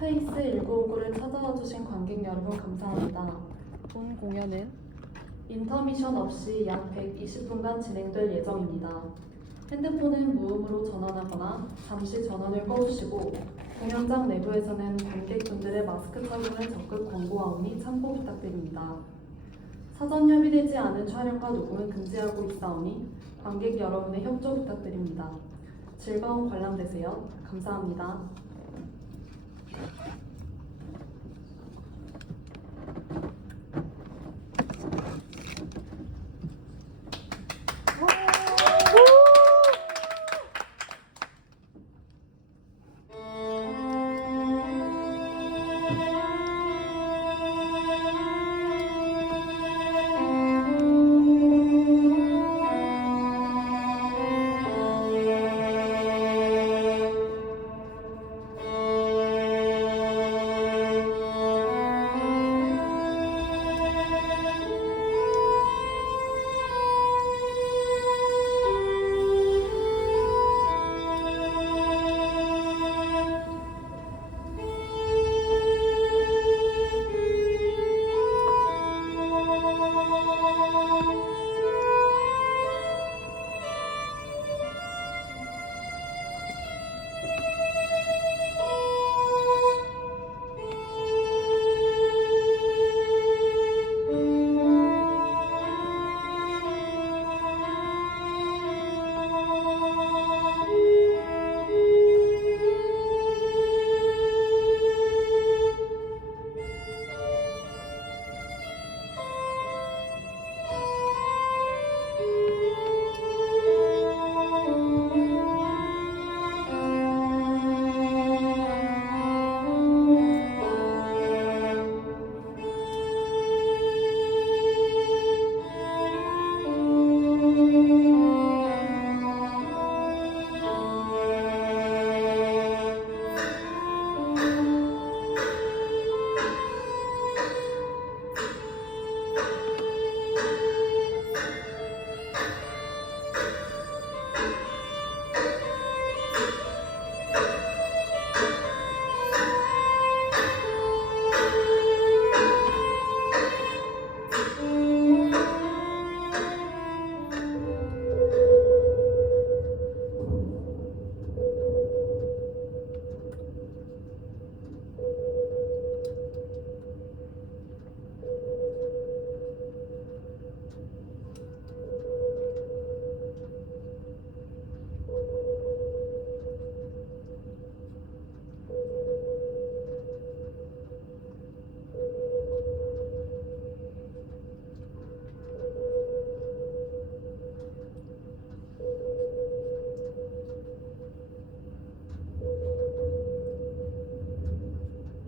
스페이스 1959를 찾아와 주신 관객 여러분 감사합니다. 본 공연은 인터미션 없이 약 120분간 진행될 예정입니다. 핸드폰은 무음으로 전환하거나 잠시 전원을 꺼주시고 공연장 내부에서는 관객분들의 마스크 착용을 적극 권고하오니 참고 부탁드립니다. 사전 협의되지 않은 촬영과 녹음은 금지하고 있사오니 관객 여러분의 협조 부탁드립니다. 즐거운 관람 되세요. 감사합니다.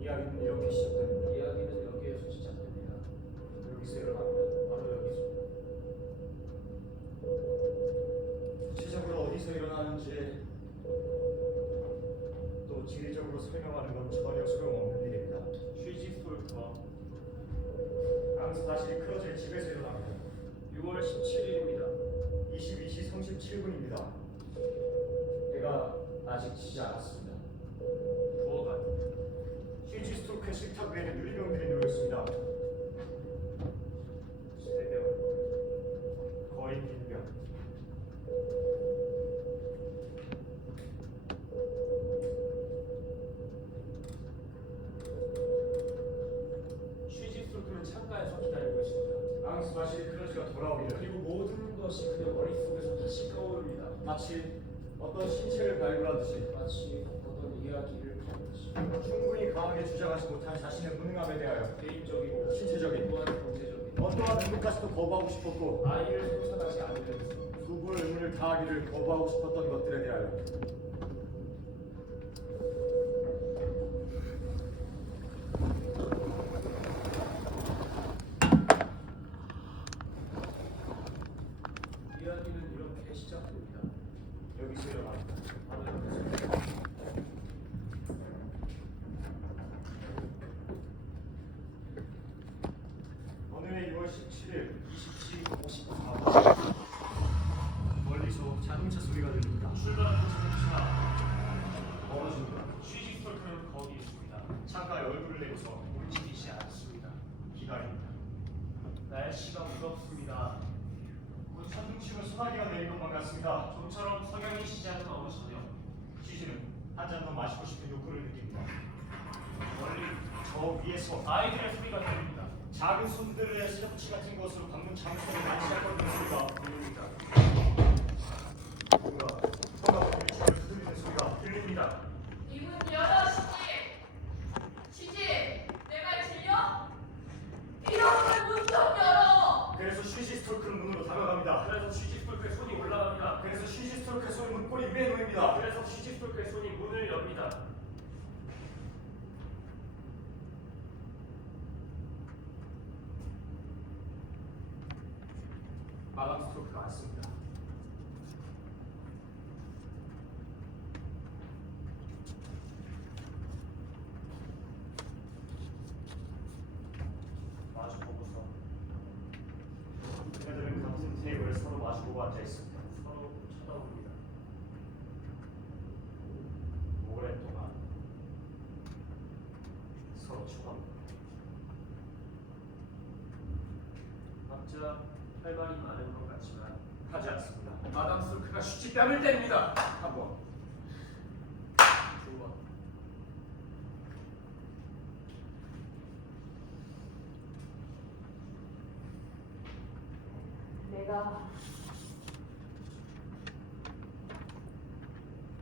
이야기는 이렇게 시작됩니다. 이야기는 여기에서 시작됩니다. 여기서 일어납니다. 바로 여기서. 구체적으로 어디서 일어나는지 또 지리적으로 설명하는 건 전혀 소용없는 일입니다. 쉬지솔터 앙스다시 크로즈의 집에서 일어납니다. 6월 17일입니다. 22시 37분입니다. 해가 아직 지지 않았습니다. 부어가 쉬지스토크의 식탁 위에는 유리병들이 놓여있습니다. 세대와 거의 빈병. 쉬지솔터는 창가에서 기다리고 있습니다. 앙스다시 크로즈가 돌아오기를 그리고 모든 것이 그의 머릿속에서 다시 떠오릅니다. 마치 어떤 신체를 발굴하듯이 마치 어떤 이야기를 가듯이 충분히 강하게 주장하지 못한 자신의 무능함에 대하여 개인적이고 신체적인 또한 경제적인 어떠한 능력까지도 거부하고 싶었고 아이를 생산하지 않으면서 부부의 의무를 다하기를 거부하고 싶었던 것들에 대하여 이야기는 이렇게 시작됩니다. 여기서 일어납니다. 바로 여기서. 어느 해 6월 17일 20시 54분 멀리서 자동차 소리가 들립니다. 출발한 자동차 멀어집니다. 쉬지스톨크는 거기 있습니다. 창가에 얼굴을 내고서 움직이지 않습니다. 기다립니다. 날씨가 무겁습니다. 곧 천둥치고 소나기가 내릴 것만 같습니다. 좀처럼 석양이 지지 않는 어느 저녁, 시신은 한 잔 더 마시고 싶은 욕구를 느낍니다. 멀리 저 위에서 아이들의 소리가 들립니다. 작은 손들의 새벽치 같은 것으로 방문 잠수를 만지작거리는 소리가 들립니다. 뭔가 성가와 대리차를 두드리는 소리가 들립니다. 이문 열어 시집 내 말 들려? 이러면 문 좀 열어. 그래서 쉬지스톨크는 문으로 다가갑니다. 그래서 쉬지스톨크의 손이 올라갑니다. 그래서 쉬지스톨크의 손이 문고리 위에 놓입니다. 그래서 쉬지스톨크의 손이 문을 엽니다. 마감 스트로크가 왔습니다. 마주 보고서 그녀들은 같은 테이블에 서로 마주보고 앉아 있습니다. 서로 쳐다봅니다. 오랫동안 서로 쳐다봅니다. 각자 할 말이 많은 것 같지만 하지 않습니다. 마담 스톨크가 쉬지 뺨을 때립니다. 한 번, 두 번.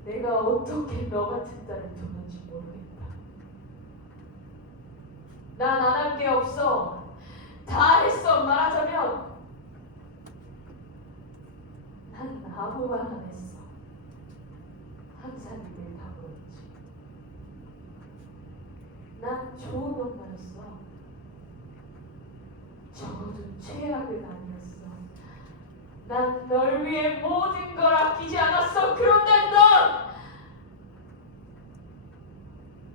내가 어떻게 너 같은 딸을 뒀는지 모르겠다. 난 안 한 게 없어. 다 했어. 말하자면 난 아무 말 안 했어. 항상 입을 다물었지. 난 좋은 것만 했어. 적어도 최악은 아니었어. 난 널 위해 모든 걸 아끼지 않았어. 그런데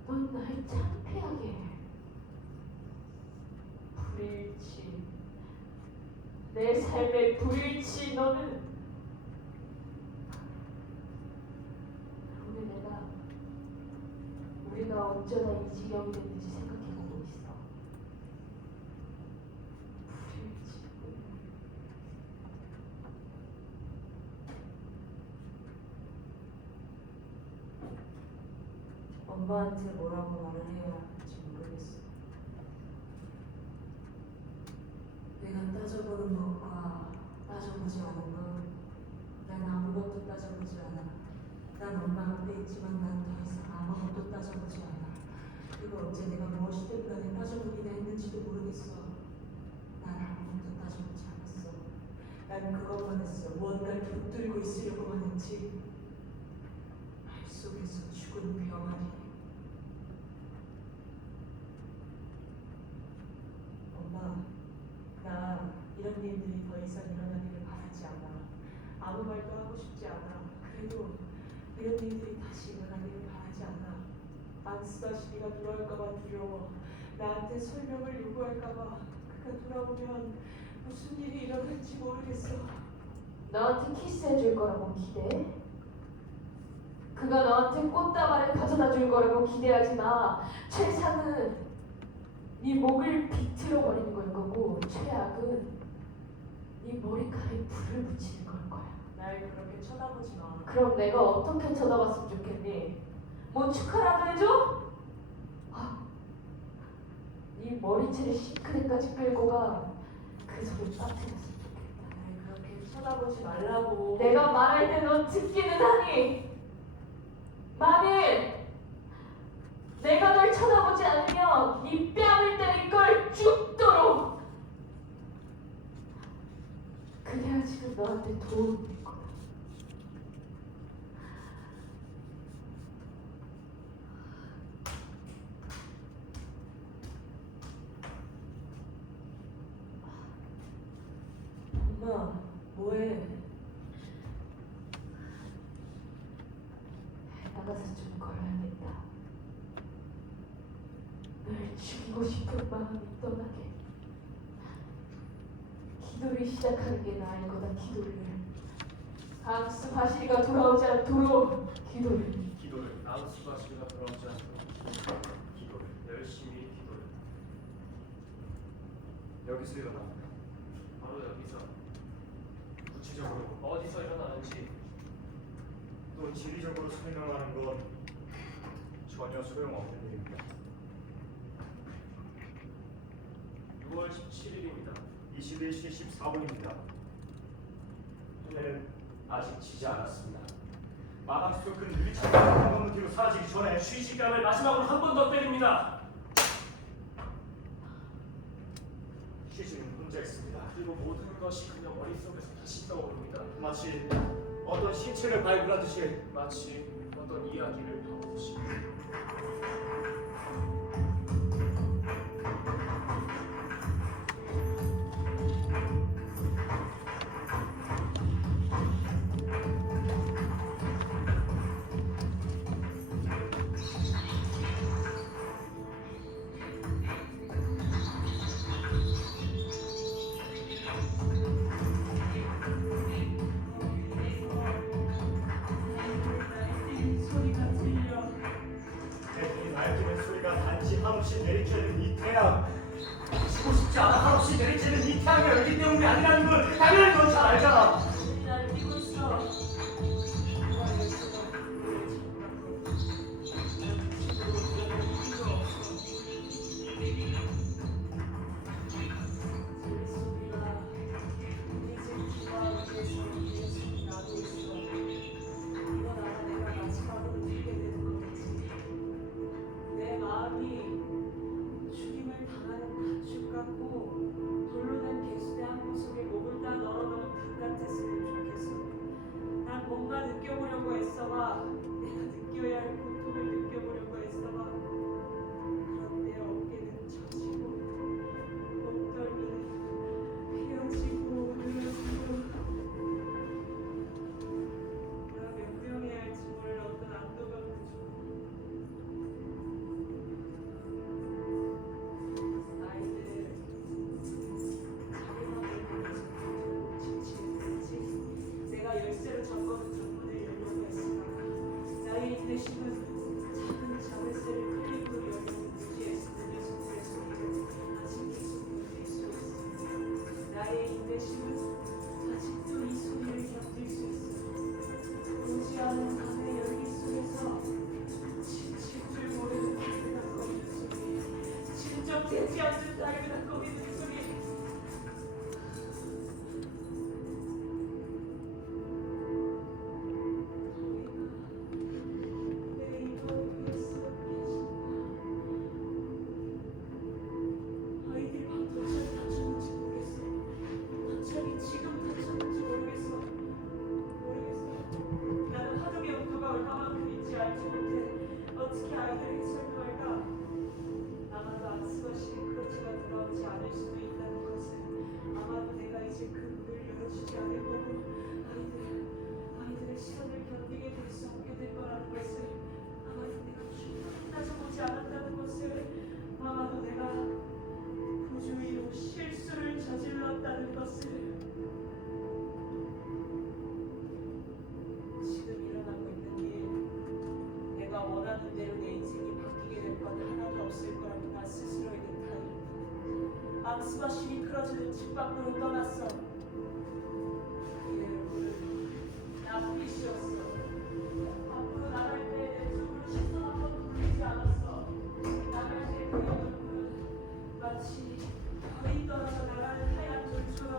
넌 날 창피하게 해. 불일치. 내 삶의 불일치. 너는 우리가 어쩌다 이 지경이 됐는지 생각해보고 있어. 불일치. 엄마한테 뭐라고 말을 해야 할지 모르겠어. 내가 따져보는 것과 따져보지 않은 것, 난 아무것도 따져보지 않아. 난 엄마 앞에 있지만 난 더 이상 아무것도 따져보지 않아. 그리고 어째 내가 무엇이든 간에 따져보기나 했는지도 모르겠어. 난 아무것도 따져보지 않았어. 난 그것만 했어. 무언가를 붙들고 있으려고만 했지. 발 속에서 죽은 병아리. 엄마, 나 이런 일들이 더 이상 일어나기를 바라지 않아. 아무 말도 하고 싶지 않아. 그래도 이런 일들이 다시 일어나기를 바라지 않아. 안쓰다시비가 돌아올까봐 두려워. 나한테 설명을 요구할까봐. 그가 돌아오면 무슨 일이 일어날지 모르겠어. 너한테 키스해줄 거라고 기대해? 그가 너한테 꽃다발을 가져다 줄 거라고 기대하지 마. 최상은 네 목을 비틀어 버리는 걸 거고, 최악은 네 머리카락에 불을 붙이는 걸 거야. 날 그렇게 쳐다보지 마. 그럼 내가 어떻게 쳐다봤으면 좋겠니? 뭐 축하라도 해줘? 네 머리채를 싱크대까지 끌고 가. 그 소리 빠뜨렸으면 좋겠다. 날 그렇게 쳐다보지 말라고. 내가 말할 때 넌 듣기는 하니? 만일 내가 널 쳐다보지 않으면 네 뺨을 때릴 걸 죽도록. 그래야 지금 너한테 도움이 될 거야. 엄마, 뭐해? 나가서 좀 걸어야겠다. 널 죽이고 싶은 마음이 떠나게. 기도를 시작하는 게 나을 거다. 기도를. 강스 바시리가 돌아오지 않도록 기도를. 기도를 암수가 집에가 돌아오지 않도록 기도를 열심히 기도를. 여기서 일어납니다. 바로 여기서 구체적으로 어디서 일어나는지 또 지리적으로 설명하는 건 전혀 소용없는 일입니다. 6월 17일입니다. 21시 14분입니다. 해는 아직 지지 않았습니다. 마감 스토크는 유리창 한 번도 뒤로 사라지기 전에 쉬식감을 마지막으로 한 번 더 때립니다. 쉬지는 혼자 있습니다. 그리고 모든 것이 그냥 머릿속에서 다시 떠오릅니다. 마치 어떤 신체를 발굴하듯이 마치 어떤 이야기를 하듯이. 애들이 날뛰는 소리가 단지 한없이 내리쬐는 이 태양. 쉬고 싶지 않아 한없이 내리쬐는 이 태양이 열기 때문이 아니라는 걸 당연히 넌 잘 알잖아. 날뛰고 있어. 내 마음이 죽임을 당하는 가축 같고 돌로 된 개수대 한 구석에 목을 다 널어놓은 닭 같았으면 좋겠어. 난 뭔가 느껴보려고 애써봐. 내가 느껴야 할 고통을 느껴보려고 애써봐. 그런데 어깨는 처지고 목덜미는 휘어지고 늘어지고 뭐라 명령해야 할지 몰라. 어떤 안도감도 좀 아이들 자기만 모르면서 지치겠지. 내가 열쇠로 전문을 열려고 했으나 나의 인내심은 작은 자물쇠를 클릭으로 열려는 무지에서 들릴 소리의 소리를 아직 계속 견딜 수 있어. 나의 인내심은 아직도 이 소리를 견딜 수 있어. 오지 않은 밤의 열기 속에서 지칠 줄 모르는 달그락거리는 소리, 진정되지 않는 달그락거리는 소리. 내 이거 위에서 계신다. 아이들이 어쩌면 다쳤는지 모르겠어. 어쩌면 지금 다쳤는지 모르겠어. 나는 화동의 온도가 얼마만큼인지 알지 못해. 어떻게 아이들에게 설명할까? 아마도 안쓰러시 크로치가 돌아오지 않을 수도 있다는 것을, 아마도 내가 이제 그 문을 열어주지 않을 거고 아이들의 시선을 견디게 될 수 없게 될 거라는 것을, 아마도 내가 충분히 따져보지 않았다는 것을, 아마도 내가 부주의로 실수를 저질렀다는 것을. 지금 일어나고 있는 일, 내가 원하는 대로 내 인생이 바뀌게 될 건 하나도 없을 거라고 나 스스로에게 타입. 암스바 심이 크러지는 집 밖으로 떠났어. 그의 얼굴은 나쁘게 씌웠어. 밖으로 나갈 때 내 쪽으로 시선 한 번 돌리지 않았어. 나갈 때 그의 얼굴은 마치 별이 떨어져 나가는 하얀 돌처럼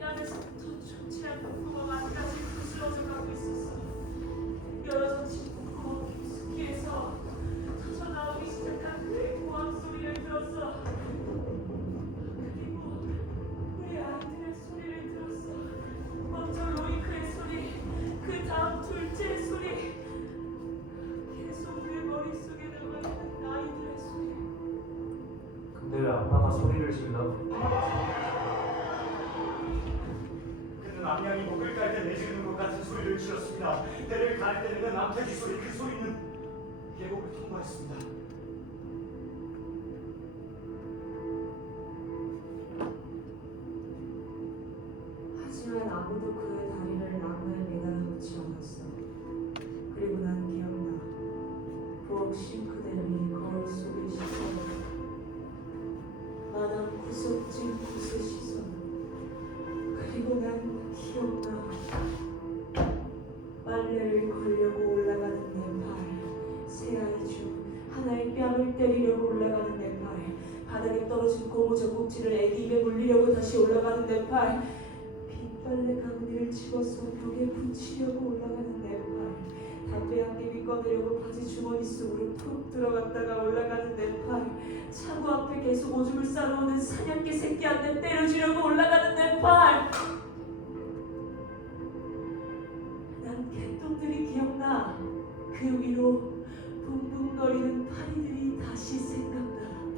뺨에서부터 총치한 눈구멍 안까지 부스러져 가고 있었어. 열어젖힌 콧구멍 깊숙이에서 터져나오기 시작한 그의 고함 소리를 들었어. 그리고 우리 아이들의 소리를 들었어. 먼저 로이크의 소리, 그 다음 둘째의 소리, 계속 내 머릿속에 남아있는 아이들의 소리. 근데 왜 아빠가 소리를 질러? 그는 암양이 목을 깔 때 내지르는 것 같은 소리를 지었습니다. 배를 갈 때 내는 암탉이 소리, 그 소리는 계곡을 통과했습니다. 하지만 아무도 그의 다리를 나무에 매달아 놓지 않았어. 그리고 난 기억나. 빨래를 걸려고 올라가는 내 팔, 새 아이 중 하나의 뺨을 때리려고 올라가는 내 팔, 바닥에 떨어진 고무줄 꼭지를 애기 입에 물리려고 다시 올라가는 내 팔, 빈빨래 가구니를 집어서 벽에 붙이려고 올라가는 내 팔, 담배 한 개비 꺼내려고 바지 주머니 속으로 푹 들어갔다가 올라가는 내 팔, 차고 앞에 계속 오줌을 싸러오는 사냥개 새끼한테 때려주려고 올라가는 내 팔. 난 개똥들이 기억나. 그 위로 붕붕거리는 파리들이 다시 생각나.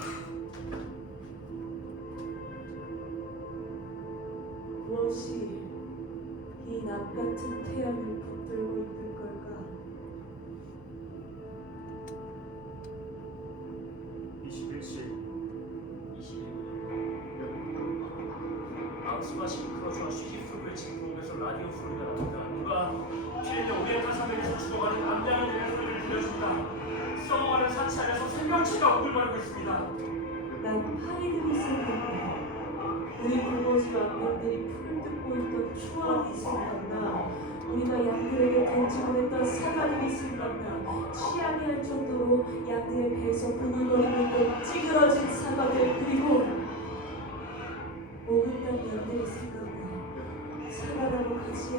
무엇이 이 낮 같은 태양을 붙들고 있는 걸까? 21시 21분 앙스마시 크로스와 시기프를 진동에서 라디오 소리가 납니다. 누가 필드 오리엔탈 산맥에서 죽어가는 남자의 노래 소리를 들려줍니다. 썩어가는 사치 안에서 생명체가 오글거리고 있습니다. 난 파리들이 생각나. 우리 굶어진 왕년들이 풀을 뜯고 있던 추억이 생각나. 우리가 양들에게 던지보냈던 사과들이 생각나. 취하게 할 정도로 양들의 배에서 부글거리고 있던 찌그러진 사과들, 그리고 목을 딴 양들이 생각나. 사과나무 가지에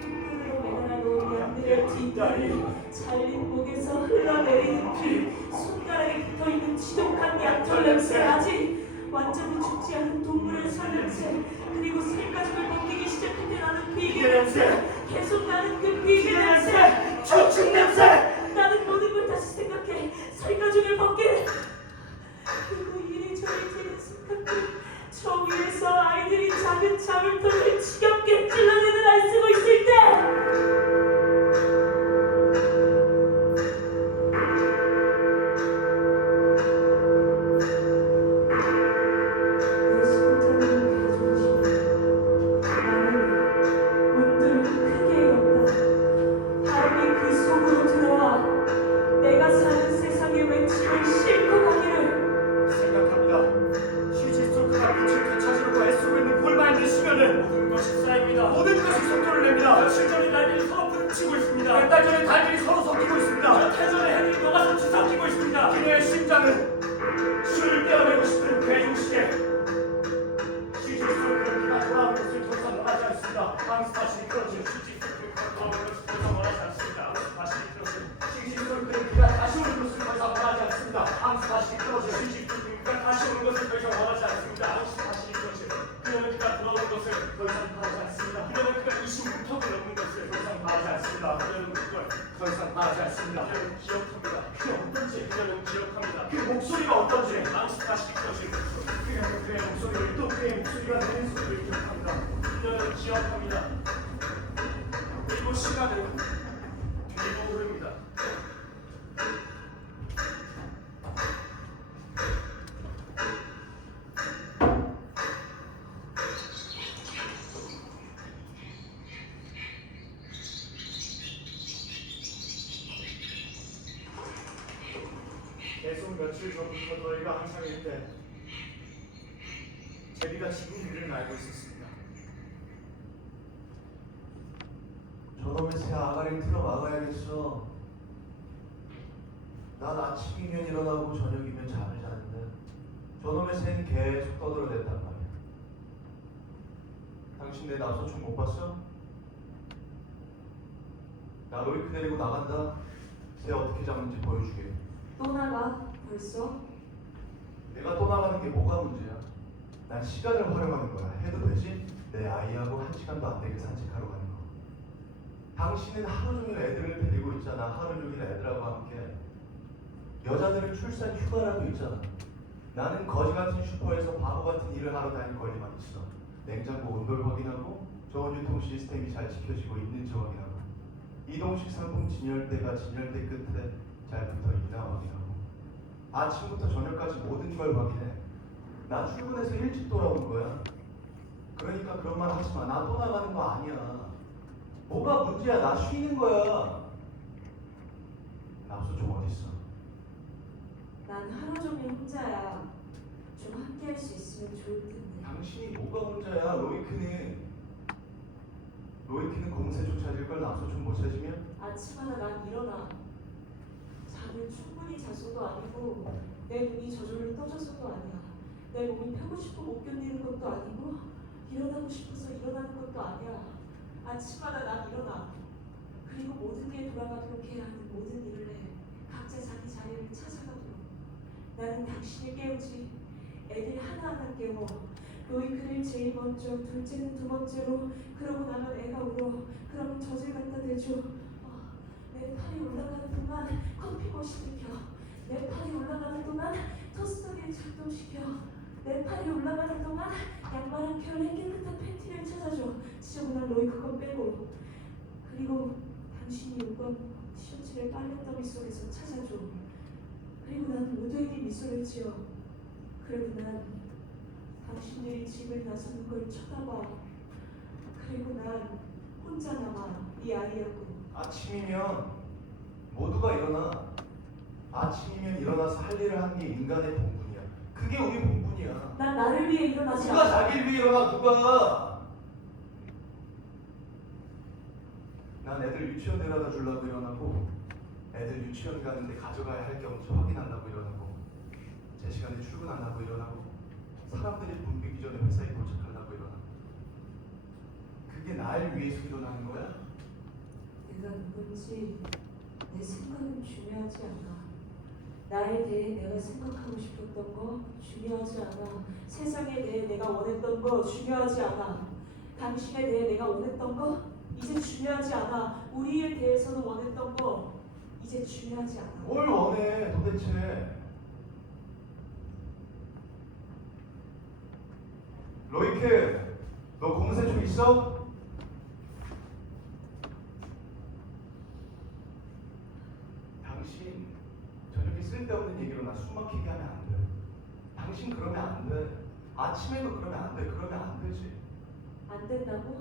끈으로 매달아 놓은 양들의 뒷다리, 잘린 목에서 흘러내리는 피, 손가락에 붙어있는 지독한 양털 냄새, 아직 완전히 죽지 않은 동물의 살 냄새, 그리고 살가죽을 벗기기 시작할 때 나는 비계 냄새, 계속 나는 그 비계 냄새, 초축 냄새. 나는 모든 걸 다시 생각해. 살가죽을 벗게, 그리고 이리저리 되는 순간들, 저 위에서 아이들이 작은 자물쇠를 지겹게 찔러내는 알 쓰고 있을 때, 내 심장은 배조심해. 나는 문득 크게 였다. 바람이 그 속으로 들어와 내가 사는 세상의 외침을 싣고 가기를. 생각합니다. 휴지소크가 빛을 되찾으려고 애쓰고 있는 골반의 시면은 모든 것이 쌓입니다. 모든 것이 속도를 냅니다. 며칠 전에 달들이 서로 부딪히고 있습니다. 몇 달 전에 달들이 서로 섞이고 있습니다. 몇 달 전에 해들이 녹아서 뒤섞이고 있습니다. 그녀의 심장은 술 떼어내고 싶은 괴중시에 휴지소크를 기가 돌아오는 것을 더 이상 원하지 않습니다. 앙스타시 크러즈 휴지소크가 돌아오는 것을 더 이상 원하지 않습니다. 다시 들어서 휴지소크를 기가 다시 오는 것을 더 이상 원하지 않습니다. 앙스타시 크러즈 휴지소크가 다시 오는 것을 더 이상 원하지 않습니다. 다시 들어서 그녀는 그가 돌아오는 것을 더 이상 바라지 않습니다. 그녀는 그가 26턱을 넘는 것을 더 이상 바라지 않습니다. 그녀는 그걸 더 이상 바라지 않습니다. 그녀는 기억합니다. 그 어떤지, 그녀는 기억합니다. 그 목소리가 어떤지, 앙스타시 크러즈 그녀는 그의 목소리를 또 그의 목소리가 내는 소리를 기억합니다. 그녀는 기억합니다. 그리고 시간은 뒤로 흐릅니다. 계속 며칠 전부터 너희가 항상 일때 제비가 죽은 일을 알고 있었습니다. 저놈의 새 아가리를 틀어 막아야겠어. 난 아침이면 일어나고 저녁이면 잠을 자는데 저놈의 새는 계속 떠들어댔단 말이야. 당신 내 남사촌 못 봤어? 나 로이크 데리고 나간다. 새 어떻게 잡는지 보여주게. 또 나가 벌써? 내가 또 나가는 게 뭐가 문제야? 난 시간을 활용하는 거야. 해도 되지? 내 아이하고 1시간도 안 되게 산책하러 가는 거. 당신은 하루 종일 애들을 데리고 있잖아. 하루 종일 애들하고 함께. 여자들은 출산 휴가라도 있잖아. 나는 거지 같은 슈퍼에서 바보 같은 일을 하러 다닐 권리만 있어. 냉장고 온도를 확인하고 저온 유통 시스템이 잘 지켜지고 있는지 확인하고 이동식 상품 진열대가 진열대 끝에 잘 붙어 있나 확인하고 아침부터 저녁까지 모든 걸 확인해. 나 출근해서 일찍 돌아온 거야. 그러니까 그런 말 하지 마. 나 또 나가는 거 아니야. 뭐가 문제야? 나 쉬는 거야. 남수 좀 어딨어? 난 하루 종일 혼자야. 좀 함께 할 수 있으면 좋을 텐데. 당신이 뭐가 문제야? 로이크는 로이키는 공세 좀 찾을 걸 남서 좀 못 찾으면 아침마다 난 일어나. 잠을 충분히 잤어도 아니고 내 눈이 저절로 떠져서도 아니야. 내 몸이 펴고 싶어 못 견디는 것도 아니고 일어나고 싶어서 일어나는 것도 아니야. 아침마다 난 일어나. 그리고 모든 게 돌아가도록 해야 하는 모든 일을 해. 각자 자기 자리를 찾아가도록. 나는 당신을 깨우지. 애들 하나하나 깨워. 로이크를 제일 먼저, 둘째는 두 번째로. 그러고 나면 애가 울어. 그러면 젖을 갖다 대줘. 내 팔이 올라가는 동안 커피 머신을 켜. 내 팔이 올라가는 동안 토스터기를 작동시켜. 내 팔이 올라가는 동안 양말 한 켤레 깨끗한 팬티를 찾아줘. 지저분한 로이크 건 빼고. 그리고 당신이 입던 티셔츠를 빨랫더미 속에서 찾아줘. 그리고 난 모두에게 미소를 지어. 그리고 난 당신들이 집을 나서는 걸 쳐다봐. 그리고 난 혼자 남아 이 아이하고. 아침이면 모두가 일어나. 아침이면 일어나서 할 일을 하는 게 인간의 본분이야. 그게 우리 본분이야. 난 나를 위해 일어나지 누가 않아. 자기를 위해 일어나? 누가? 난 애들 유치원 데려다 주려고 일어나고, 애들 유치원 가는데 가져가야 할 게 없는지 확인하려고 일어나고, 제 시간에 출근하려고 일어나고, 사람들이 붐비기 전에 회사에 도착하려고 일어나고. 그게 날 위해서 일어나는 거야? 내가 누군지 내 생각은 중요하지 않아. 나에 대해 내가 생각하고 싶었던 거 중요하지 않아. 세상에 대해 내가 원했던 거 중요하지 않아. 당신에 대해 내가 원했던 거 이제 중요하지 않아. 우리에 대해서도 원했던 거 이제 중요하지 않아. 뭘 원해 도대체? 로이크, 너 공세 좀 있어? 당신 저녁에 쓸데없는 얘기로 나 숨막히게 하면 안 돼. 당신 그러면 안 돼. 아침에도 그러면 안 돼. 그러면 안 되지. 안 된다고?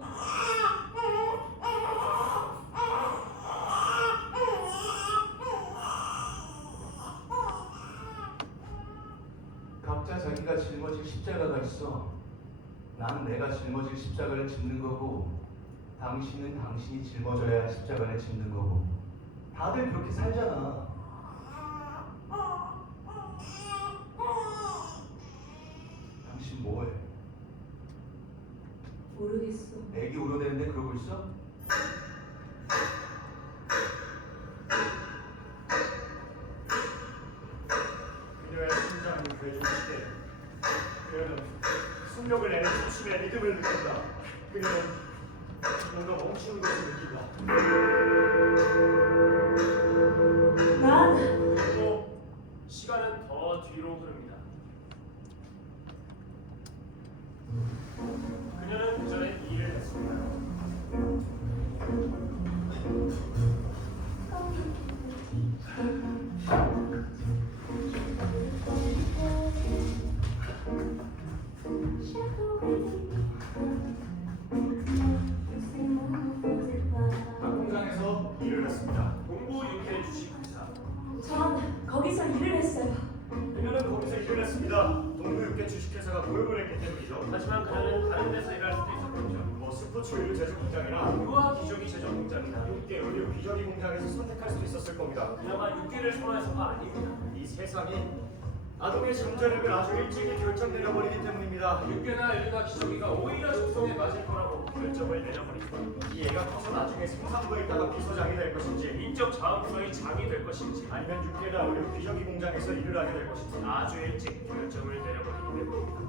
각자 자기가 짊어질 십자가가 있어. 난 내가 짊어질 십자가를 짚는 거고, 당신은 당신이 짊어져야 할 십자가를 짚는 거고. 다들 그렇게 살잖아. 당신 뭐해? 모르겠어. 애기 울어대는데 그러고 있어? 그녀의 심장을 구해주시되 그녀는 승력을 내는 중심의 리듬을 느낀다. 그녀는 뭔가 멈추는 것을 느낀다. 난 그리고 시간은 더 뒤로 흐릅니다. 그녀는 그 전에 이 일을 했습니다. 공장에서 일을 했습니다. 공부 육회 주식 회사. 전 거기서 일을 했어요. 그녀는 거기서 일을 했습니다. 동부육계 주식회사가 고용을 했기 때문이죠. 하지만 그녀는 다른 데서 일할 수도 있었겠죠. 뭐 스포츠 의류 제조 공장이나 유아 기저귀 제조 공장이나 육계 의류 기저귀 공장에서 선택할 수도 있었을 겁니다. 그녀가 육개를 선호해서가 아닙니다. 이 세상이 아동의 잠재력을 아주 일찍이 결정내려버리기 때문입니다. 육개나 의류나 기저귀가 오히려 적성에 맞을 거라고 결정을 내려버립니다. 이 애가 커서 나중에 생산부에 있다가 비서장이 될 것인지, 인적 자원부서의 장이 될 것인지 아니면 육계나 의류 기저귀 공장에서 일을 하게 될 것인지. 아주 일찍 결정을 내려버리기 때문입니다.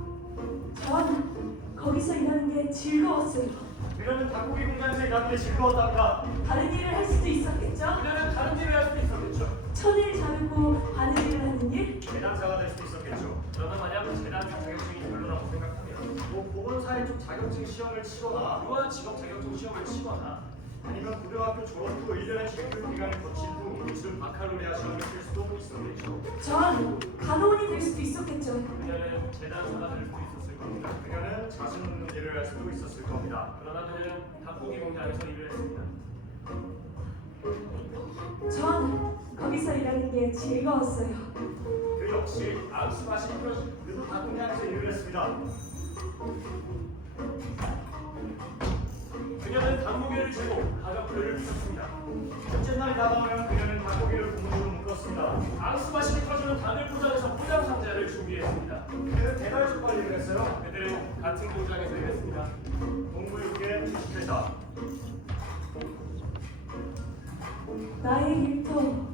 전 거기서 일하는 게 즐거웠어요. 그녀는 닭고기 공장에서 일하는 게 즐거웠답니다. 다른 일을 할 수도 있었겠죠? 그녀는 다른 일을 할 수도 있었겠죠. 천일 자르고 바늘 일을 하는 일? 재단사가 될 수도 있었겠죠. 그러나 만약 재단 자격증이 별로라고 생각하면 뭐 보건사의 쪽 자격증 시험을 치거나 유아 직업 자격증 시험을 치거나 아니면 고등학교 졸업 후 1년의 직교육 기간을 거친 후 무슨 바칼로레아 시험을 칠 수도 있었겠죠. 전 간호원이 될 수도 있었겠죠. 그녀는 재단사가 될 수도 있었을 겁니다. 그녀는 자수 놓는 일을 할 수도 있었을 겁니다. 그러나 그는 닭고기 공장에서 일을 했습니다. 전 거기서 일하는 게 즐거웠어요. 그 역시 암스마시 그 닭공장에서 일을 했습니다. 그녀는 그녀는 닭무게를 재고 가격표를 비쳤습니다. 첫째 날이 다가오면 그녀는 닭고기를 고무줄로 묶었습니다. 앙스바시니 크루즈는 닭을 포장해서 포장 상자를 준비했습니다. 그들은 대가리 족발을 일했어요. 그들은 같은 공장에서 일했습니다. 동부 육계 주식회사. 나의 일터.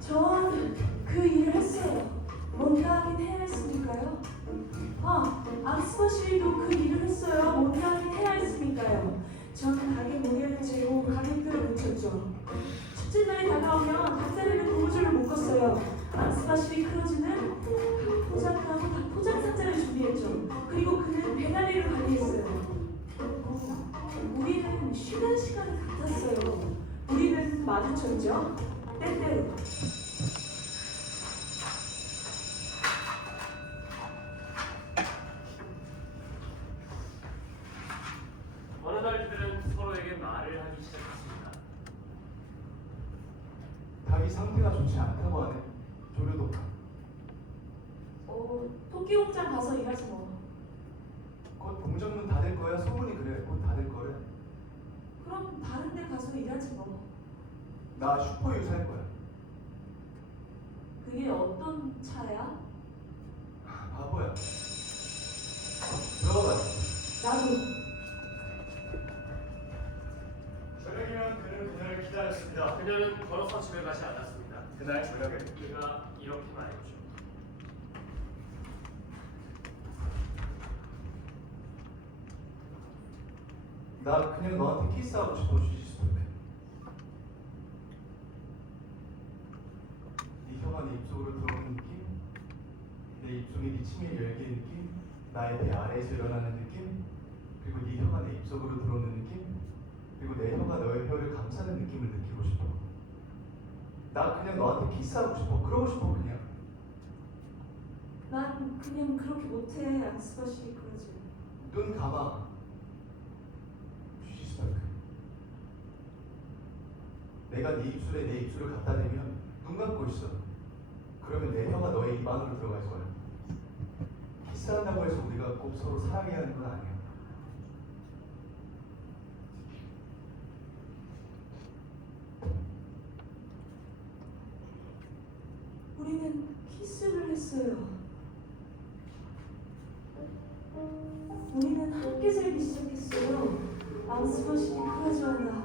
전 그 일을 했어요. 뭔가 하긴 해야 했으니까요. 앙스버시리도 그 일을 했어요. 뭔가 하긴 해야 했으니까요. 전 가게 무게를 재고 가격표를 붙였죠. 첫째 날이 다가오면 닭다리를 고무줄로 묶었어요. 앙스바시리 크루즈는 닭 포장하고 닭 포장 상자를 준비했죠. 그리고 그는 배달일을 관리했어요. 우리는 쉬는 시간이 같았어요. 우리는 마주쳤죠. 때때로. 어느 날 그들은 서로에게 말을 하기 시작했습니다. 닭이 상태가 좋지 않다고 하네. 조류독감. 토끼 공장 가서 일하지 뭐. 곧 공장문 닫을 거야. 소문이 그래. 곧 닫을 거래. 그럼 다른 데 가서 일하지 뭐. 나 슈퍼유 살 거야. 그게 어떤 차야? 바보야. 들어가. 나도. 저녁이면 그는 그녀를 기다렸습니다. 그녀는 걸어서 집에 가지 않았습니다. 그날 저녁에 그가 이렇게 말했죠. 나 그냥 너한테 키스하고 싶어. 주시스토크. 네 혀가 내 입속으로 들어오는 느낌, 내 입속에 네 치매 열기의 느낌, 나의 배 아래에서 일어나는 느낌, 그리고 네 혀가 내 입속으로 들어오는 느낌, 그리고 내 혀가 너의 혀를 감싸는 느낌을 느끼고 싶어. 나 그냥 너한테 키스하고 싶어. 그러고 싶어 그냥. 난 그냥 그렇게 못해. 앙스버시 크루즈. 눈 감아. 주시스토크. 내가 네 입술에 내 입술을 갖다 대면 눈 감고 있어. 그러면 내 혀가 너의 입 안으로 들어갈 거야. 키스한다고 해서 우리가 꼭 서로 사랑해야 하는 건 아니야. 우리는 키스를 했어요. 우리는 함께 살기 시작했어요. 앙스버시 크루즈와 나.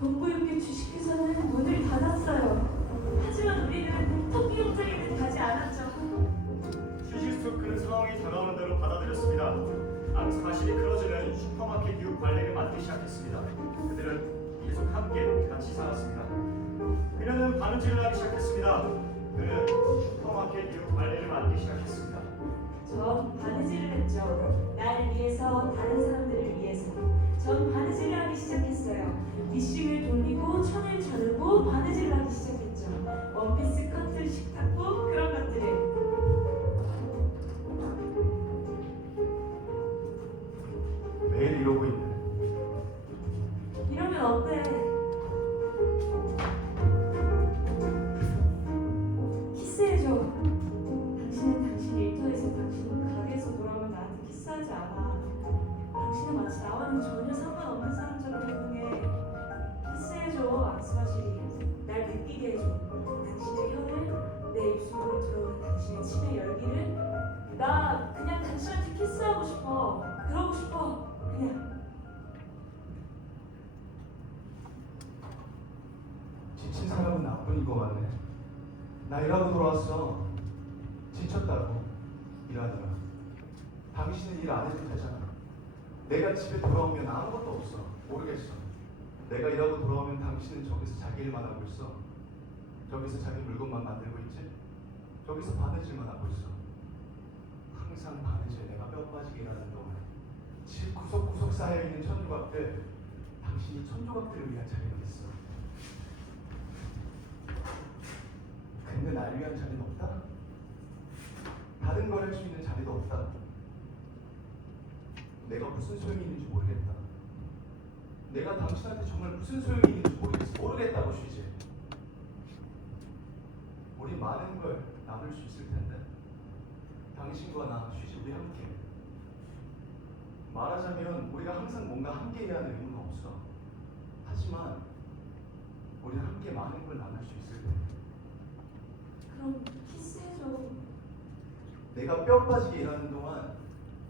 동부육계 주식회사는 문을 닫았어요. 하지만 우리는 토끼 공장에는 가지 않았죠. 슈시스토크는 상황이 다가오는 대로 받아들였습니다. 앙스바시리 크루즈는 슈퍼마켓 유 관리를 맡기 시작했습니다. 그들은 계속 함께 같이 살았습니다. 그녀는 바느질을 하기 시작했습니다. 그는 슈퍼마켓 유 관리를 맡기 시작했습니다. 전 바느질을 했죠. 날 위해서, 다른 사람들을 위해서. 전 바느질을 하기 시작했어요. 미싱을 돌리고 천을 자르고 바느질을 하기 시작했죠. 원피스 커트, 식탁보 그런 것들을. 매일 이러고 있네. 이러면 어때? 키스해줘. 당신은 당신 일터에서, 당신은 가게에서 돌아오면 나한테 키스하지 않아. 당신은 마치 나와는 전혀 상관없는 사람처럼 행동해. 키스해줘, 앙스바시리. 날 느끼게 해줘. 당신의 혀를 내 입술로 들어오는 당신의 침의 열기를. 나 그냥 당신한테 키스하고 싶어. 그러고 싶어. 그냥. 지친 사람은 나쁜 거 같네. 나 일하고 돌아왔어. 지쳤다고. 일하느라. 당신은 일 안 해도 되잖아. 내가 집에 돌아오면 아무것도 없어. 모르겠어. 내가 일하고 돌아오면 당신은 저기서 자기 일만 하고 있어. 저기서 자기 물건만 만들고 있지. 저기서 바느질만 하고 있어. 항상 바느질. 내가 뼈 빠지게 일하는 동안 집 구석구석 쌓여있는 천조각들. 당신이 천조각들을 위한 자리가 있어. 근데 날 위한 자리는 없다? 다른 걸 할 수 있는 자리도 없다. 내가 무슨 소용이 있는지 모르겠다. 내가 당신한테 정말 무슨 소용이 있는지 모르겠다고 쉬지. 우리 많은 걸 나눌 수 있을 텐데. 당신과 나 쉬지 우리 함께. 말하자면 우리가 항상 뭔가 함께해야 하는 의무는 없어. 하지만 우리는 함께 많은 걸 나눌 수 있을 때 그럼 키스해줘. 내가 뼈 빠지게 일하는 동안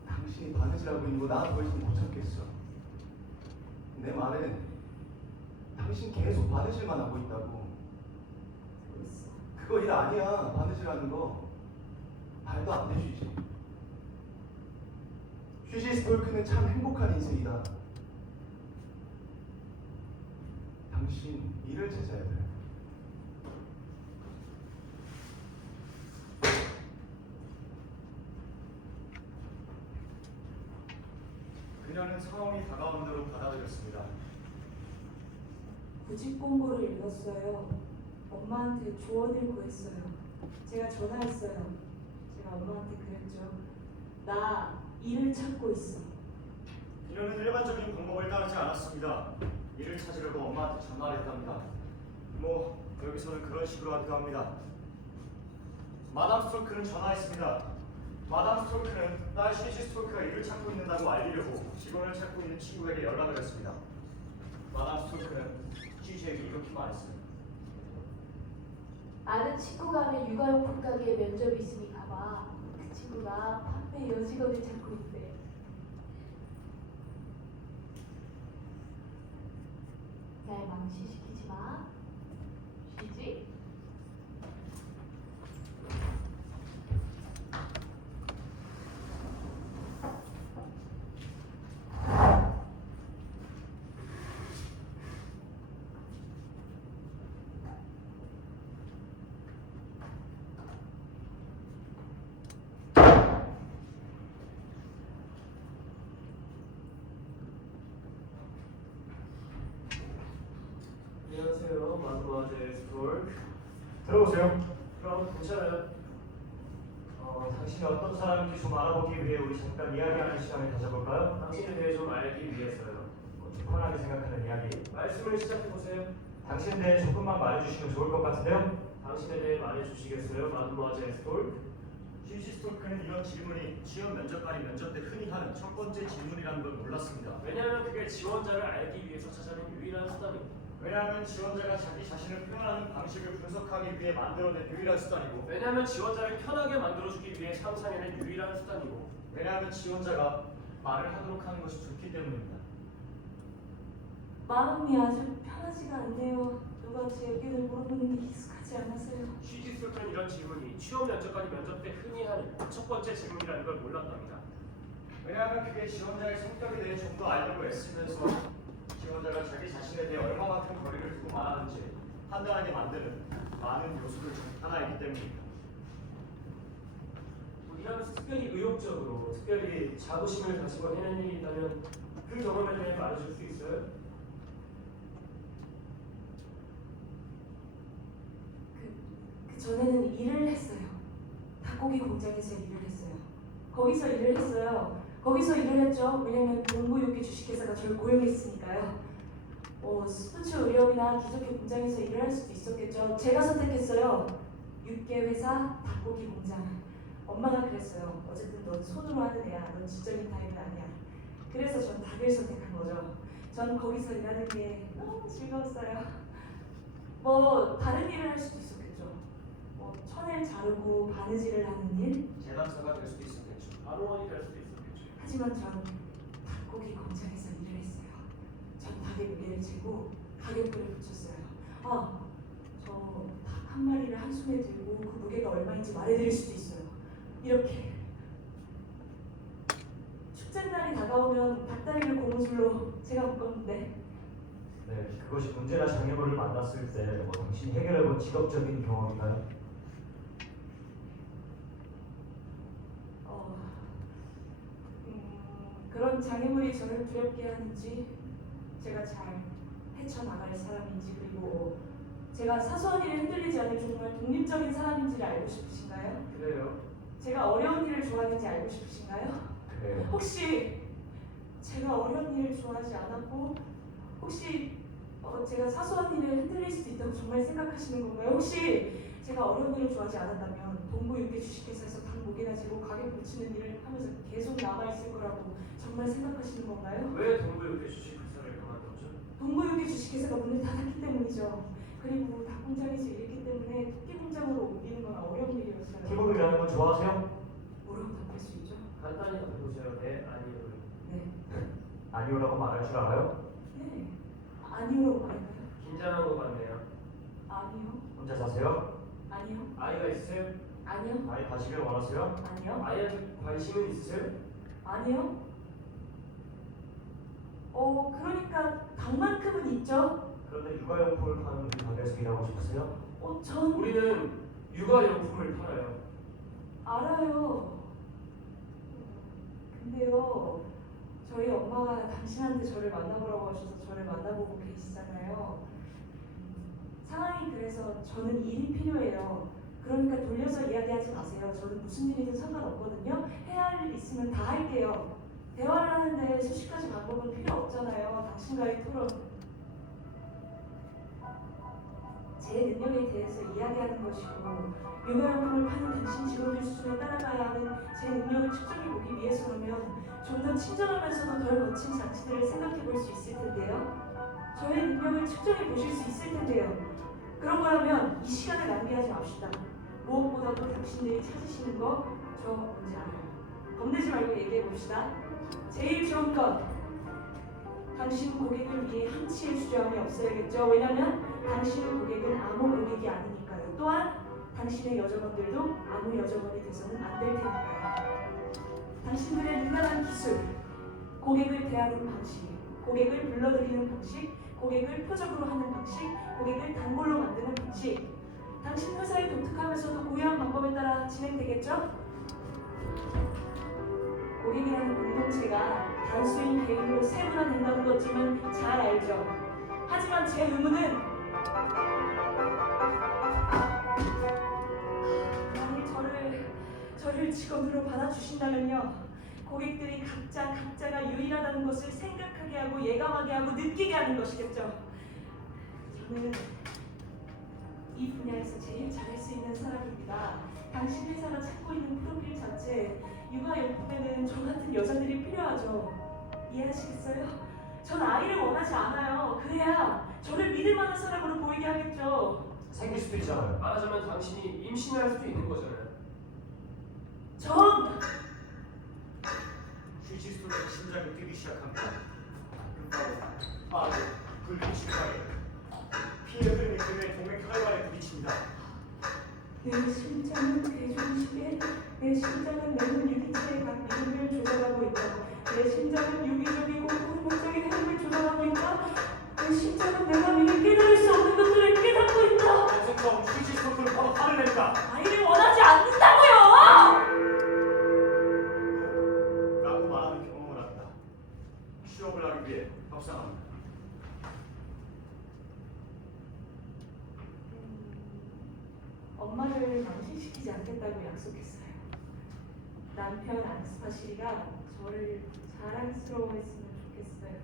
당신이 바느질하고 있는 거 나 더 이상 못 참겠어. 내 말은 당신 계속 바느질만 하고 있다고. 있어. 그거 일 아니야. 바느질하는 거 말도 안 돼. 휴지 스톨크는 참 행복한 인생이다. 당신 일을 찾아야 돼. 그녀는 상황이 다가오는 대로 받아들였습니다. 구직 공고를 읽었어요. 엄마한테 조언을 구했어요. 제가 전화했어요. 제가 엄마한테 그랬죠. 나 일을 찾고 있어. 그녀는 일반적인 방법을 따르지 않았습니다. 일을 찾으려고 엄마한테 전화를 했답니다. 뭐 여기서는 그런 식으로 하기도 합니다. 마담 스토크는 전화했습니다. 마담 스토크는 딸 시지 스토크가 일을 찾고 있는다고 알리려고 직원을 찾고 있는 친구에게 연락을 했습니다. 마담 스토크는 시지에게 이렇게 말했습니다. 아는 친구가 하는 육아용품 가게에 면접이 있으니 가봐. 그 친구가 판매 여직원을 찾고 있대. 날 망신시키지 마. 쉬지? 안녕하세요, 마드모아젤 스톨크. 들어오세요. 그럼 괜찮아요. 당신이 어떤 사람인지 좀 알아보기 위해 우리 잠깐 이야기하는 시간을 가져볼까요? 당신에 대해 좀 알기 위해서요. 편하게 생각하는 이야기. 말씀을 시작해보세요. 당신에 대해 조금만 말해주시면 좋을 것 같은데요. 당신에 대해 말해주시겠어요, 마드모아젤 스톨크? 휴지 스토크는 이런 질문이 취업 면접관이 면접 때 흔히 하는 첫 번째 질문이라는 걸 몰랐습니다. 왜냐하면 그게 지원자를 알기 위해서 찾아낸 유일한 수단입니다. 왜냐하면 지원자가 자기 자신을 표현하는 방식을 분석하기 위해 만들어낸 유일한 수단이고, 왜냐하면 지원자를 편하게 만들어주기 위해 상상해낸 유일한 수단이고, 왜냐하면 지원자가 말을 하도록 하는 것이 좋기 때문입니다. 마음이 아주 편하지가 않네요. 누가 제 의견을 물어보는 게 익숙하지 않아서요. 쉬지 스톨크는 이런 질문이 취업 면접관이 면접 때 흔히 하는 첫 번째 질문이라는 걸 몰랐답니다. 왜냐하면 그게 지원자의 성격에 대해 좀 더 알려고 애쓰면서 지원자가 자기 자신에 대해 얼마만큼 거리를 두고 말하는지 판단하게 만드는 많은 요소들 중 하나이기 때문입니다. 일하면서 특별히 의욕적으로, 특별히 자부심을 가지고 해낸 일이 있다면 그 경험에 대해 말해줄 수 있어요? 그 전에는 일을 했어요. 닭고기 공장에서 일을 했어요. 거기서 일을 했어요. 거기서 일을 했죠. 왜냐면 동부육기 주식회사가 저를 고용했으니까요. 스포츠 의료이나 기저귀 공장에서 일을 할 수도 있었겠죠. 제가 선택했어요. 육계 회사 닭고기 공장. 엄마가 그랬어요. 어쨌든 넌 손으로 하는 애야. 넌 지적인 타입은 아니야. 그래서 전 닭을 선택한 거죠. 전 거기서 일하는 게 너무 즐거웠어요. 뭐 다른 일을 할 수도 있었겠죠. 천을 자르고 바느질을 하는 일. 재단사가 될 수도 있었겠죠. 간호원이 될 수도 있었겠죠. 하지만 전 닭고기 공장에서 일을 했어요. 전 닭의 무게를 재고 가격표를 붙였어요. 저 닭 한 마리를 한 손에 들고 그 무게가 얼마인지 말해드릴 수도 있어요. 이렇게 축제날이 다가오면 닭다리를 고무줄로 제가 묶었는데 네, 그것이 문제나 장애물을 만났을 때 당신이 해결해본 직업적인 경험인가요? 그런 장애물이 저를 두렵게 하는지 제가 잘 헤쳐나갈 사람인지 그리고 제가 사소한 일에 흔들리지 않을 정말 독립적인 사람인지를 알고 싶으신가요? 그래요. 제가 어려운 일을 좋아하는지 알고 싶으신가요? 그래요. 혹시 제가 어려운 일을 좋아하지 않았고 혹시 제가 사소한 일에 흔들릴 수도 있다고 정말 생각하시는 건가요? 혹시 제가 어려운 일을 좋아하지 않았다면 동부육계 주식회사에서 당 목이나 지고 가게 붙이는 일을 하면서 계속 남아있을 거라고 정말 생각하시는 건가요? 왜 동부육계 주식회사를 그만뒀죠? 동부육계 주식회사가 문을 닫았기 때문이죠. 그리고 닭공장이 질렸기 때문에 토끼공장으로 옮기는 건 어려운 일이었어요. 팀을 일하는 건 좋아하세요? 뭐라고 답할 수 있죠? 간단히 답해보세요. 네, 아니요. 네. 아니오라고 말할 줄 알아요? 네. 아니요라고 말할까요? 긴장한 것 같네요. 아니요. 혼자 사세요? 아니요. 아이가 있으세요? 아니요. 아이 가지길 원하세요? 아니요. 아이한테 관심은 있으세요? 아니요. 그러니까 당만큼은 있죠. 그런데 육아용품을 파는 우리 가게에서 일하고 싶으세요? 전 우리는 육아용품을 팔아요. 알아요. 근데요, 저희 엄마가 당신한테 저를 만나보라고 하셔서 저를 만나보고 계시잖아요. 상황이 그래서 저는 일이 필요해요. 그러니까 돌려서 이야기하지 마세요. 저는 무슨 일이든 상관없거든요. 해야 할 일 있으면 다 할게요. 대화를 하는데 수십 가지 방법은 필요 없잖아요. 당신과의 토론. 제 능력에 대해서 이야기하는 것이고 육아용품을 파는 당신 직원들 수준에 따라가야 하는 제 능력을 측정해 보기 위해서라면 좀 더 친절하면서도 덜 거친 장치들을 생각해 볼 수 있을 텐데요. 저의 능력을 측정해 보실 수 있을 텐데요. 그런 거라면 이 시간을 낭비하지 맙시다. 무엇보다도 당신들이 찾으시는 거 저 뭔지 알아요. 겁내지 말고 얘기해 봅시다. 제일 좋은 건 당신 고객을 위해 한치의 주저함이 없어야겠죠. 왜냐면 당신 고객은 아무 고객이 아니니까요. 또한 당신의 여직원들도 아무 여직원이 돼서는 안 될 테니까요. 당신들의 능란한 기술, 고객을 대하는 방식, 고객을 불러들이는 방식, 고객을 표적으로 하는 방식, 고객을 단골로 만드는 방식, 당신 회사의 독특하면서도 고유한 방법에 따라 진행되겠죠? 고객이라는 공동체가 단순히 개인으로 세분화된다는 것쯤은 잘 알죠. 하지만 제 의문은 만일 저를 직원으로 받아주신다면요. 고객들이 각자가 유일하다는 것을 생각하게 하고 예감하게 하고 느끼게 하는 것이겠죠. 저는 이 분야에서 제일 잘할 수 있는 사람입니다. 당신 회사가 찾고 있는 프로필 자체 육아용품에는 저 같은 여자들이 필요하죠. 이해하시겠어요? 전 아이를 원하지 않아요. 그래야 저를 믿을 만한 사람으로 보이게 하겠죠. 생길 수도 있잖아요. 말하자면 당신이 임신할 수도 있는 거잖아요. 전 휴지소리에 심장이 뛰기 시작합니다. 빠져 굵은 심장에 피에 흐르는 그의 동맥 혈관에 부딪힙니다. 내 심장은 대중식에 내 심장은 내는 유기체의 각 리듬을 조절하고 있다. 내 심장은 유기적이고 호르몬적인 흐름을 조절하고 있다. 내 심장은 내가 미리 깨달을 수 없는 것들을 깨닫고 있다. 검색처럼 휴지소리를 바로 화를 냅니다. 아이를 원하지 않는다고요! 라고 말하는 경험을 한다. 취업을 하기 위해 협상합니다. 엄마를 망신시키지 않겠다고 약속했어요. 남편 안스파시리가 저를 자랑스러워했으면 좋겠어요.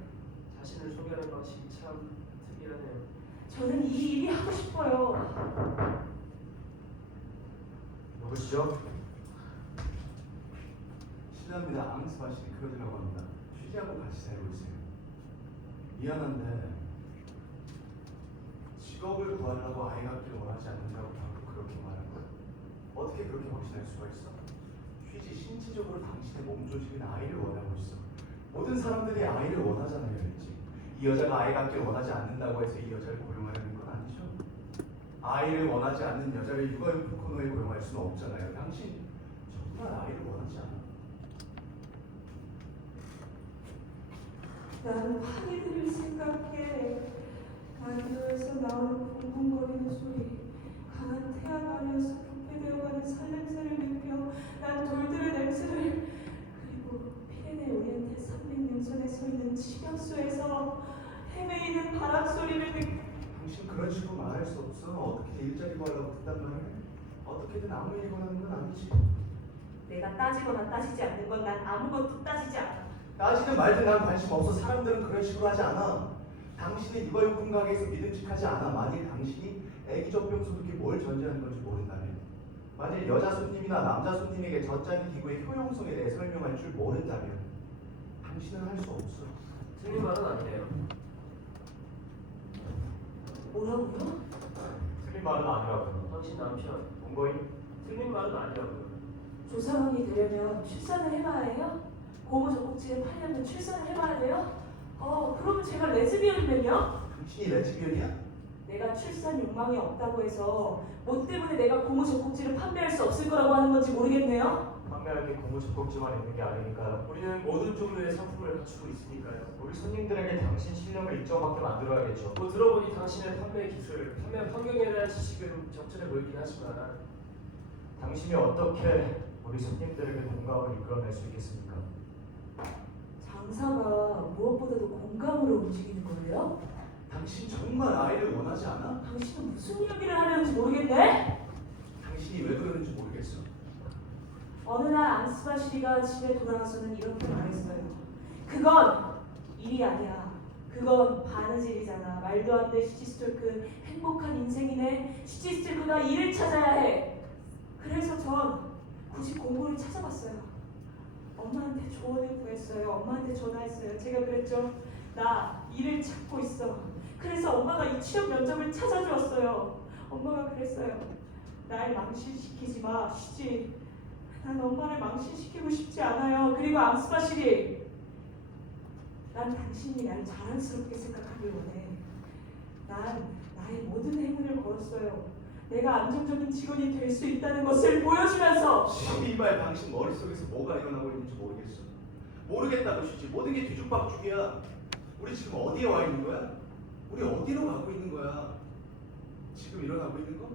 자신을 소개하는 방식이 참 특이하네요. 저는 이 일이 하고 싶어요. 누구시죠? 실례합니다. 앙스파시 크로즈라고 합니다. 취재하고 같이 살고 있어요. 미안한데 직업을 구하려고 아이 갖기를 원하지 않는다고 방금 그렇게 말한 거야. 어떻게 그렇게 확신할 수가 있어? 휴지 신체적으로 당신의 몸 조직은 아이를 원하고 있어. 모든 사람들이 아이를 원하잖아요, 일찍. 이 여자가 아이 갖기를 원하지 않는다고 해서 이 여자를 고용하려는 건 아니죠. 아이를 원하지 않는 여자를 육아용품 코너에 고용할 수는 없잖아요. 당신 정말 아이를 원하지 않아. 나는 환희들을 생각해. 라디오에서 나오는 쿵쿵거리는 소리, 강한 태양 아래에서 부패되어가는 살냄새를 느껴 난 돌들의 냄새를, 그리고 피레네 오리엔탈 산맥 능선에 서 있는 치명소에서 헤매이는 바람 소리를 느껴. 당신 그런 식으로 말할 수 없어. 어떻게 일자리 구하려고 그딴 말을 해? 어떻게든 아무 일이 원하는 건 아니지. 내가 따지거나 따지지 않는 건 난 아무것도 따지지 않아. 따지든 말든 난 관심 없어. 사람들은 그런 식으로 하지 않아. 당신은 육아용품 가게에서 믿음직하지 않아. 만일 당신이 애기 젖병 소독이 뭘 전제하는 건지 모른다면, 만일 여자 손님이나 남자 손님에게 젖자는 기구의 효용성에 대해 설명할 줄 모른다면 당신은 할 수 없어. 틀린 말은 아니네요. 뭐라고요? 틀린 말은 아니라고요. 당신 남편 동거인? 틀린 말은 아니라고요. 조상원이 되려면 출산을 해봐야 해요? 고무 젖꼭지를 팔려면 출산을 해봐야 돼요? 그러면 제가 레즈비언이면요? 당신이 레즈비언이야? 내가 출산 욕망이 없다고 해서 뭐 때문에 내가 고무 젖꼭지를 판매할 수 없을 거라고 하는 건지 모르겠네요. 판매할 게 고무 젖꼭지만 있는 게 아니니까요. 우리는 모든 종류의 상품을 갖추고 있으니까요. 우리 손님들에게 당신 실력을 인정받게 만들어야겠죠. 뭐 들어보니 당신의 판매 기술, 판매 환경에 대한 지식은 적절해 보이긴 하지만 당신이 어떻게 우리 손님들에게 공감을 이끌어낼 수 있겠습니까? 장사가 무엇보다도 공감으로 움직이는 거예요? 당신 정말 아이를 원하지 않아? 당신은 무슨 이야기를 하려는지 모르겠네? 당신이 왜 그러는지 모르겠어. 어느 날 앙스바시리가 집에 돌아가서는 이렇게 말했어요. 그건 일이 아니야. 그건 바느질이잖아. 말도 안 돼, 시치스톨크. 행복한 인생이네. 시치스톨크가 일을 찾아야 해. 그래서 전 굳이 공부를 찾아봤어요. 엄마한테 조언을 구했어요. 엄마한테 전화했어요. 제가 그랬죠. 나 일을 찾고 있어. 그래서 엄마가 이 취업 면접을 찾아주었어요. 엄마가 그랬어요. 날 망신시키지 마. 쉬지. 난 엄마를 망신시키고 싶지 않아요. 그리고 앙스바시리, 난 당신이 날 자랑스럽게 생각하길 원해. 난 나의 모든 행운을 걸었어요. 내가 안정적인 직원이 될 수 있다는 것을 보여주면서. 씨발, 당신 머릿속에서 뭐가 일어나고 있는지 모르겠어. 모르겠다고 쉬지. 모든 게 뒤죽박죽이야. 우리 지금 어디에 와 있는 거야? 우리 어디로 가고 있는 거야? 지금 일어나고 있는 거?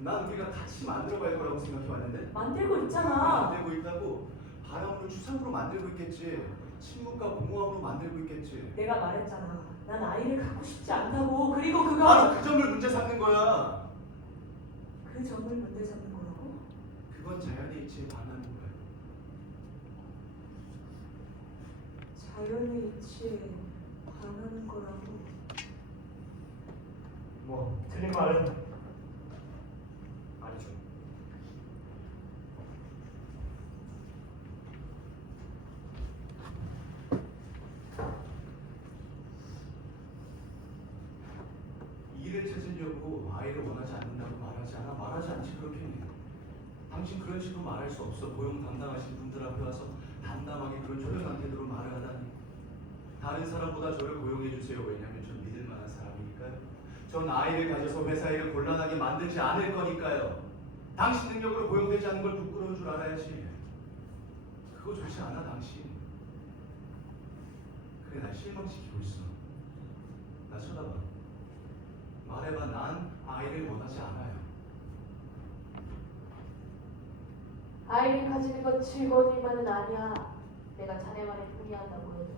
난 우리가 같이 만들어갈 거라고 생각해 왔는데 만들고 있잖아. 만들고 있다고? 바람으로 추상으로 만들고 있겠지. 침묵과 공허함으로 만들고 있겠지. 내가 말했잖아. 난 아이를 갖고 싶지 않다고. 그리고 그거 바로 그 점을 문제 삼는 거야. 그 점을 문제 삼는 거라고? 그건 자연의 이치에 반하는 거야. 자연의 이치에 반하는 거라고? 뭐 틀린 말은 아니죠. 일을 찾으려고 아이를 원하지 않는다고 말하지 않아? 말하지 않지. 그렇게 당신 그런 식으로 말할 수 없어. 고용 담당하신 분들 앞에 와서 담담하게 그런 초련한 태도로 말을 하다니. 다른 사람보다 저를 고용해 주세요. 왜냐하면 전 믿을 만한 사람이니까요. 전 아이를 가져서 회사 일을 곤란하게 만들지 않을 거니까요. 당신 능력으로 고용되지 않는 걸 부끄러운 줄 알아야지. 그거 좋지 않아 당신. 그래, 날 실망시키고 있어. 나 쳐다봐. 말해봐. 난 아이를 원하지 않아요. 아이를 가지는 건 즐거운 일만은 아니야. 내가 자네 말에 동의한다고 해도.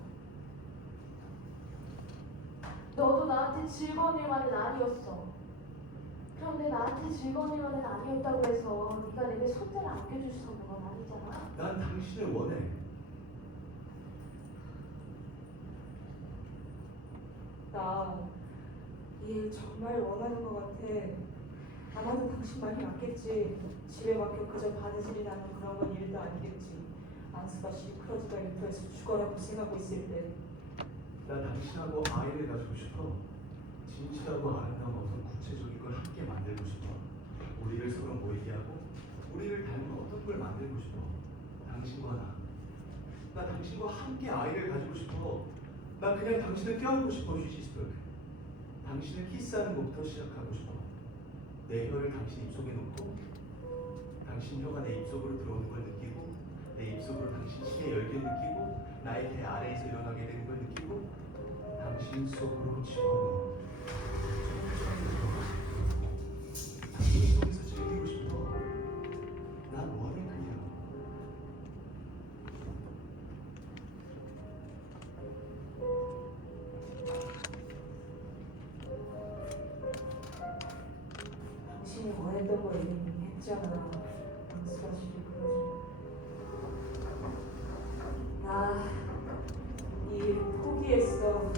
너도 나한테 즐거운 일만은 아니었어. 그런데 나한테 즐거운 일만은 아니었다고 해서 네가 내게 손자를 안겨줄 수 없는 건 아니잖아. 난 당신을 원해. 나 이 일 정말 원하는 것 같아. 아마도 당신 말이 맞겠지. 집에 막혀 그저 바느질이 나는 그런 건 일도 아니겠지. 앙스바시 크러즈가 인터에서 죽어라 고생하고 있을 때. 나 당신하고 아이를 가지고 싶어. 진실하고 아름다운 어떤 구체적인 걸 함께 만들고 싶어. 우리를 서로 모이게 하고 우리를 닮은 어떤 걸 만들고 싶어. 당신과 나. 나 당신과 함께 아이를 가지고 싶어. 나 그냥 당신을 껴안고 싶어. 휘지스토크. 당신을 키스하는 것부터 시작하고 싶어. 내 혀를 당신 입속에 놓고 당신 혀가 내 입속으로 들어오는 걸 느끼고 내 입속으로 당신 치의 열기를 느끼고 나의 배 아래에서 일어나게 되는 걸 느끼고 당신 속으로 집어넣어. 당신 속에서 즐기고 싶어. 난 원해 그냥. 당신이 원했던 걸 이미 했잖아. 앙스바시 크러즈. 나 이 일 포기했어.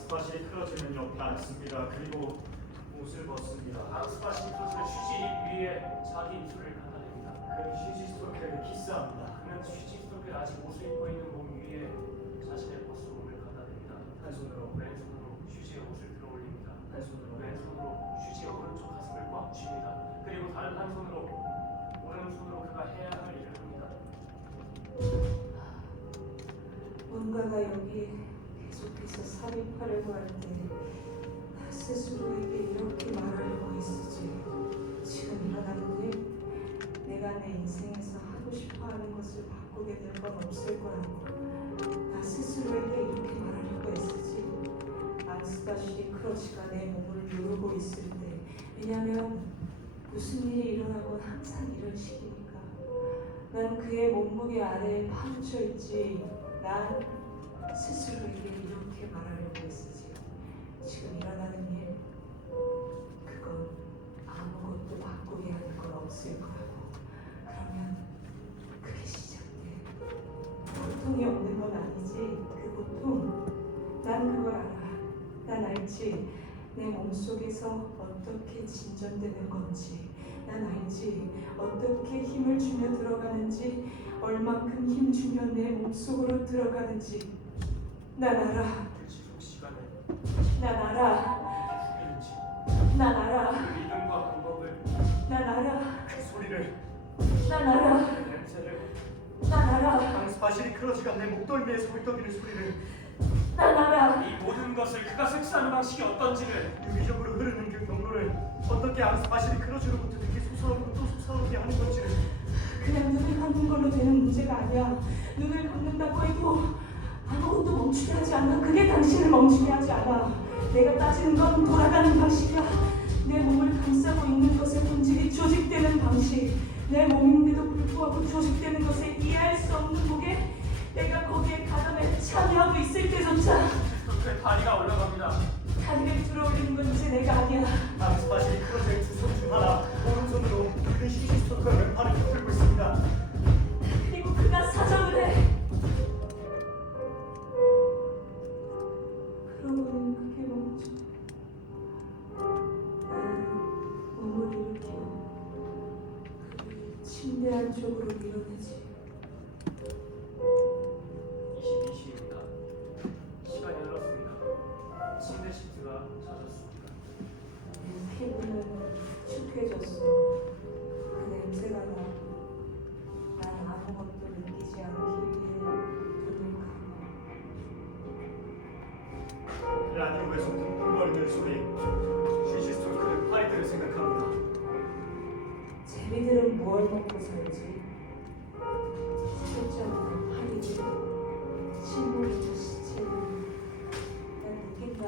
앙스파실이 크러지는 옆에 앉습니다. 그리고 옷을 벗습니다. 앙스파시 크로즈는 휴지 위에 자기 입술을 갖다 댑니다. 그는 휴지스토크에게 키스합니다. 그는 휴지 속에 아직 옷을 입고 있는 몸 위에 자신의 콧소금을 갖다 댑니다. 한 손으로 왼손으로 휴지에 옷을 들어 올립니다. 한 손으로 왼손으로 휴지의 오른쪽 가슴을 꽉 쥡니다. 그리고 다른 한 손으로 오른손으로 그가 해야 할 일을 합니다. 뭔가가 여기에 계속해서 삽입하려고 할 때 스스로에게 이렇게 말하려고 했으지. 지금 일어나는 일, 내가 내 인생에서 하고 싶어하는 것을 바꾸게 될 건 없을 거라고 나 스스로에게 이렇게 말하려고 했으지. 앙스파시 크러치가 내 몸을 누르고 있을 때, 왜냐면 무슨 일이 일어나건 항상 이런 식이니까. 난 그의 몸무게 아래에 파묻혀 있지. 난 스스로에게 이렇게 말하려고 했으지. 지금 일어나는 일, 그건 아무것도 바꾸게 하는 건 없을 거라고. 그러면 그게 시작돼. 고통이 없는 건 아니지. 그 고통, 난 그걸 알아. 난 알지. 내 몸속에서 어떻게 진전되는 건지. 난 알지. 어떻게 힘을 주며 들어가는지, 얼만큼 힘 주면 내 몸속으로 들어가는지. 난 알아. 일시적 시간에 난 알아. 죽이는지 난 알아. 그 이름과 방법을 난 알아. 그 소리를 난 알아. 그 냄새를 난 알아. 앙스파실이 크러지가 내 목덜미에서 헐떡이는 소리를 난 알아. 이 모든 것을 그가 섹스하는 방식이 어떤지를 유기적으로 흐르는 그 경로를 어떻게 앙스파실이 크러지로부터 이렇게 솟아오르고 또 솟아오르게 하는 건지를 그냥 눈을 감는 걸로 되는 문제가 아니야. 눈을 감는다고 해도 아무것도 멈추게 하지 않아. 그게 당신을 멈추게 하지 않아. 내가 따지는 건 돌아가는 방식이야. 내 몸을 감싸고 있는 것의 본질이 조직되는 방식. 내 몸인데도 불구하고 조직되는 것을 이해할 수 없는 목에 내가 거기에 가담에 참여하고 있을 때조차 그의 다리가 올라갑니다. 다리를 들어올리는 건 이제 내가 아니야. 앙스파실이 크러지의 두 손 중 하나 오른손으로 그 휴지스토크의 왼팔을 붙들고 있습니다. 그리고 그가 사정을 해. 그러고는 그게 멈춰. 나는 몸을 일으켜 그를 침대 안쪽으로 밀어내지. 22시입니다. 시간이 흘렀습니다. 침대 시트가 젖었습니다. 내 피부는 축해졌어. 그 냄새가 나. 난 아무것도 느끼지 않기 위해 눈을 감아. 라디오에서 쿵쿵거리는 소리 휴지스토크는 파이들을 생각합니다. 제비들은 뭘 먹고 살지? 실제로 파리들, 식물이나 시체를. 난 느낀다.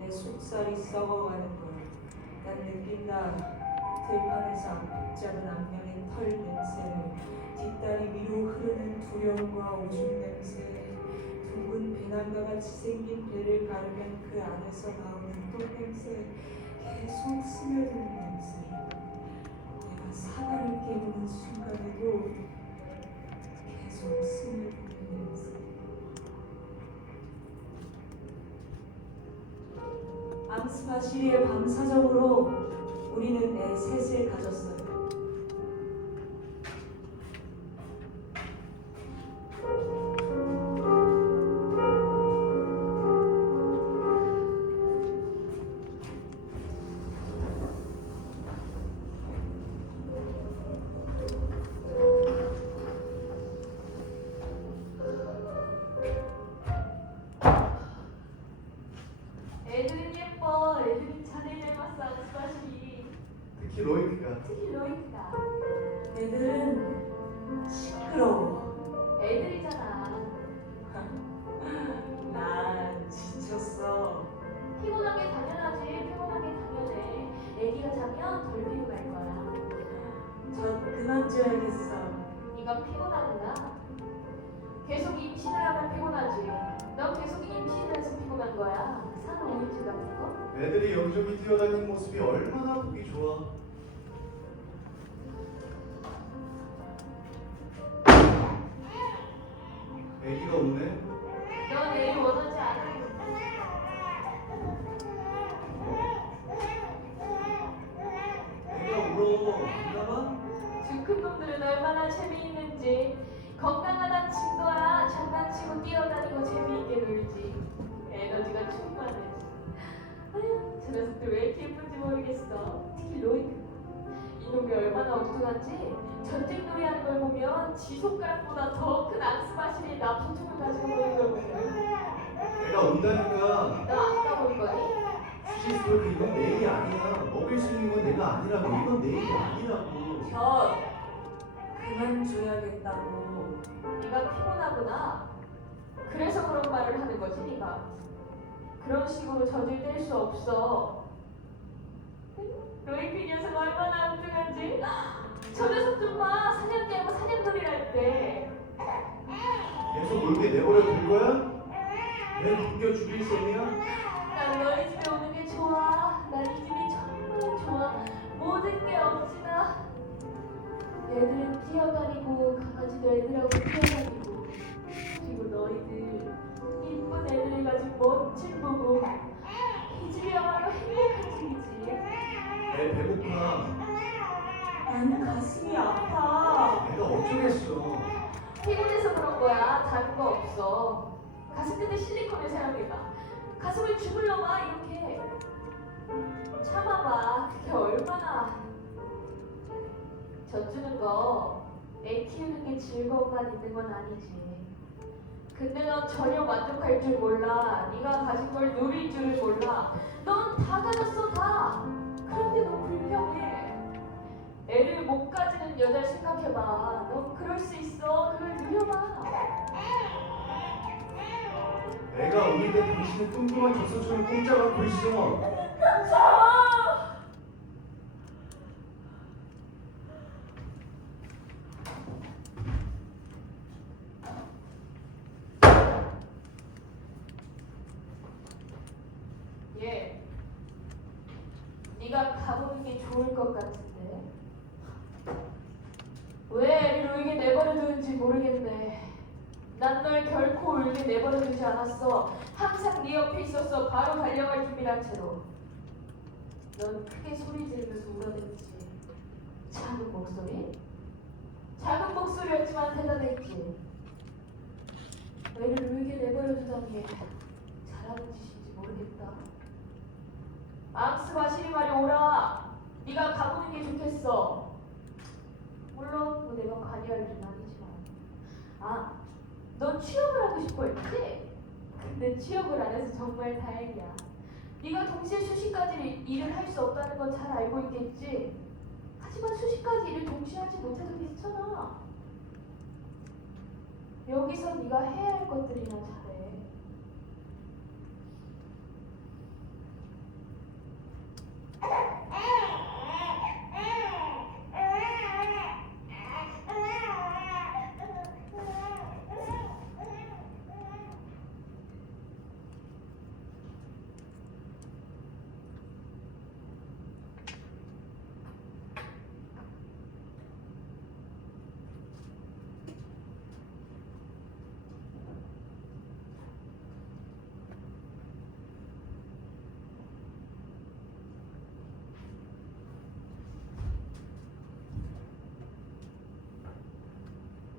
내 속살이 썩어가는 걸. 난 느낀다. 들판에서 붙잡은 안면의 털 냄새를, 뒷다리 위로 흐르는 두려움과 오줌 냄새, 둥근 배낭과 같이 생긴 배를 가르면 그 안에서 나오는 똥 냄새, 계속 스며드는 냄새. 내가 사과를 깨무는 순간에도 계속 스며드는 냄새. 앙스파시리의 방사적으로 우리는 애 셋을 가졌어요. 애들은 예뻐. 애들은 자네 닮았어. 앙스파시. 특히 로이크가 특히 로이크가. 애들은 시끄러워. 애들이잖아. 난 지쳤어. 피곤한 게 당연하지. 피곤한 게 당연해. 애기가 자면 덜 피곤할 거야. 전 그만 줘야겠어. 네가 피곤하구나. 계속 임신을 하면 피곤하지. 넌 계속 임신을 해서 피곤한 거야. 사는 오이트 같은 거? 애들이 여기저기 뛰어다니는 모습이 얼마나 보기 좋아. 애기가 우네. 넌 애를 원하지 않아. 안나봐? 주 큰 놈들은 얼마나 재미있는지 건강하다는 증거야. 장난치고 뛰어다니고 재미있게 놀지. 에너지가 충만해. 아휴, 저 녀석들 왜 이렇게 예쁜지 모르겠어. 특히 로이드. 이놈이 얼마나 엉뚱한지 전쟁놀이 하는 걸 보면 지 손가락보다 더 큰 앙스바실이 납소총을 가지고 노는 걸 보면 내가 온다니까. 너 아까 본 거니? 슈시스토크 이건 내 일이 아니야. 먹일 수 있는 건 내가 아니라고. 이건 내 일이 아니라고. 저 그만 줘야겠다고. 네가 피곤하구나. 그래서 그런 말을 하는 거지 네가. 그런 식으로 젖을 뗄 수 없어. 로이크 녀석 얼마나 엉뚱한지. 저 녀석 좀 봐. 사냥개하고 사냥놀이를 할 때. 계속 놀게 내버려 둘 거야? 내 굶겨 죽일 셈이야? 난 너희 집에 오는 게 좋아. 난 이 집이 정말 좋아. 모든 게 억지다. 애들은 뛰어다니고 강아지도 애들하고 뛰어다니고 그리고 너희들 이쁜 애들을 가진 멋진 부부. 이 집이야말로 행복한 집이지. 내 배고파. 난 가슴이 아파. 내가 어쩌겠어. 피곤해서 그런 거야. 다른 거 없어. 가슴 끝에 실리콘을 사용해봐. 가슴을 주물러봐. 이렇게 참아봐. 그게 얼마나. 젖주는 거 애 키우는 게 즐거움만 있는 건 아니지. 근데 넌 전혀 만족할 줄 몰라. 네가 가진 걸 누릴 줄을 몰라. 넌 다 가졌어 다. 그런데 너 불평해. 애를 못 가지는 여자를 생각해봐. 넌 그럴 수 있어. 그걸 누려봐. 내가 오는데 당신은 뚱뚱한 젖소처럼 꼼짝 않고 있어. 예. 네가 가보는 게 좋을 것 같은데. 왜 애를 울게 내버려두는지 모르겠네. 난 널 결코 울게 내버려두지 않았어. 항상 네 옆에 있었어. 바로 달려갈 준비한 채로. 넌 크게 소리 지르면서 울어댔지. 작은 목소리? 작은 목소리였지만 대단했지. 애를 울게 내버려두다니 잘하는 짓인지 모르겠다. 앙스와 시리말이 오라. 네가 가보는 게 좋겠어. 물론 뭐 내가 관여할 일은 아니지만. 아, 넌 취업을 하고 싶어 했지? 근데 취업을 안 해서 정말 다행이야. 네가 동시에 수십 가지 일을 할 수 없다는 건 잘 알고 있겠지? 하지만 수십 가지 일을 동시에 하지 못해도 괜찮아. 여기서 네가 해야 할 것들이나 잘해.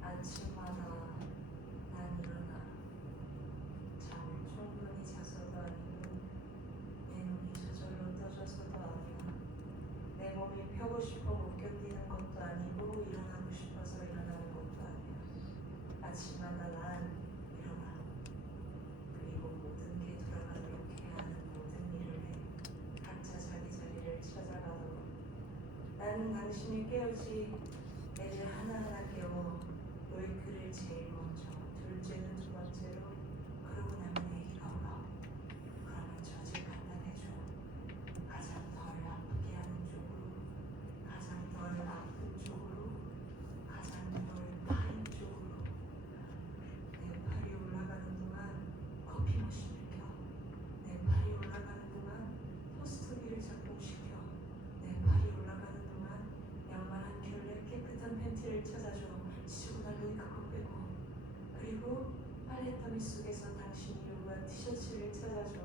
아침마다 난 일어나 잠을 충분히 자서도 아니고 내 눈이 저절로 떠져서도 아니야. 내 몸이 펴고 싶어 못 견디는 것도 아니고 일어나고 싶어서 일어나는 것도 아니야. 아침마다 난 일어나. 그리고 모든 게 돌아가도록 해야 하는 모든 일을 해. 각자 자기 자리를 찾아가도록. 나는 당신이 깨우지. 애를 하나하나 깨워. 로이크를 제일 먼저, 둘째는 두 번째로, 그러고 나면 애기가 울어. 그러면 젖을 갖다 대줘. 가장 덜 아프게 하는 쪽으로, 가장 덜 아픈 쪽으로, 가장 덜 파인 쪽으로. 내 팔이 올라가는 동안 커피 머신을 켜. 내 팔이 올라가는 동안 토스터기를 작동시켜. 내 팔이 올라가는 동안 양말 한 켤레 깨끗한 팬티를 찾아줘. 지저분 날로니까 그거 빼고. 그리고 빨랫더미 속에서 당신이 요구한 티셔츠를 찾아줘.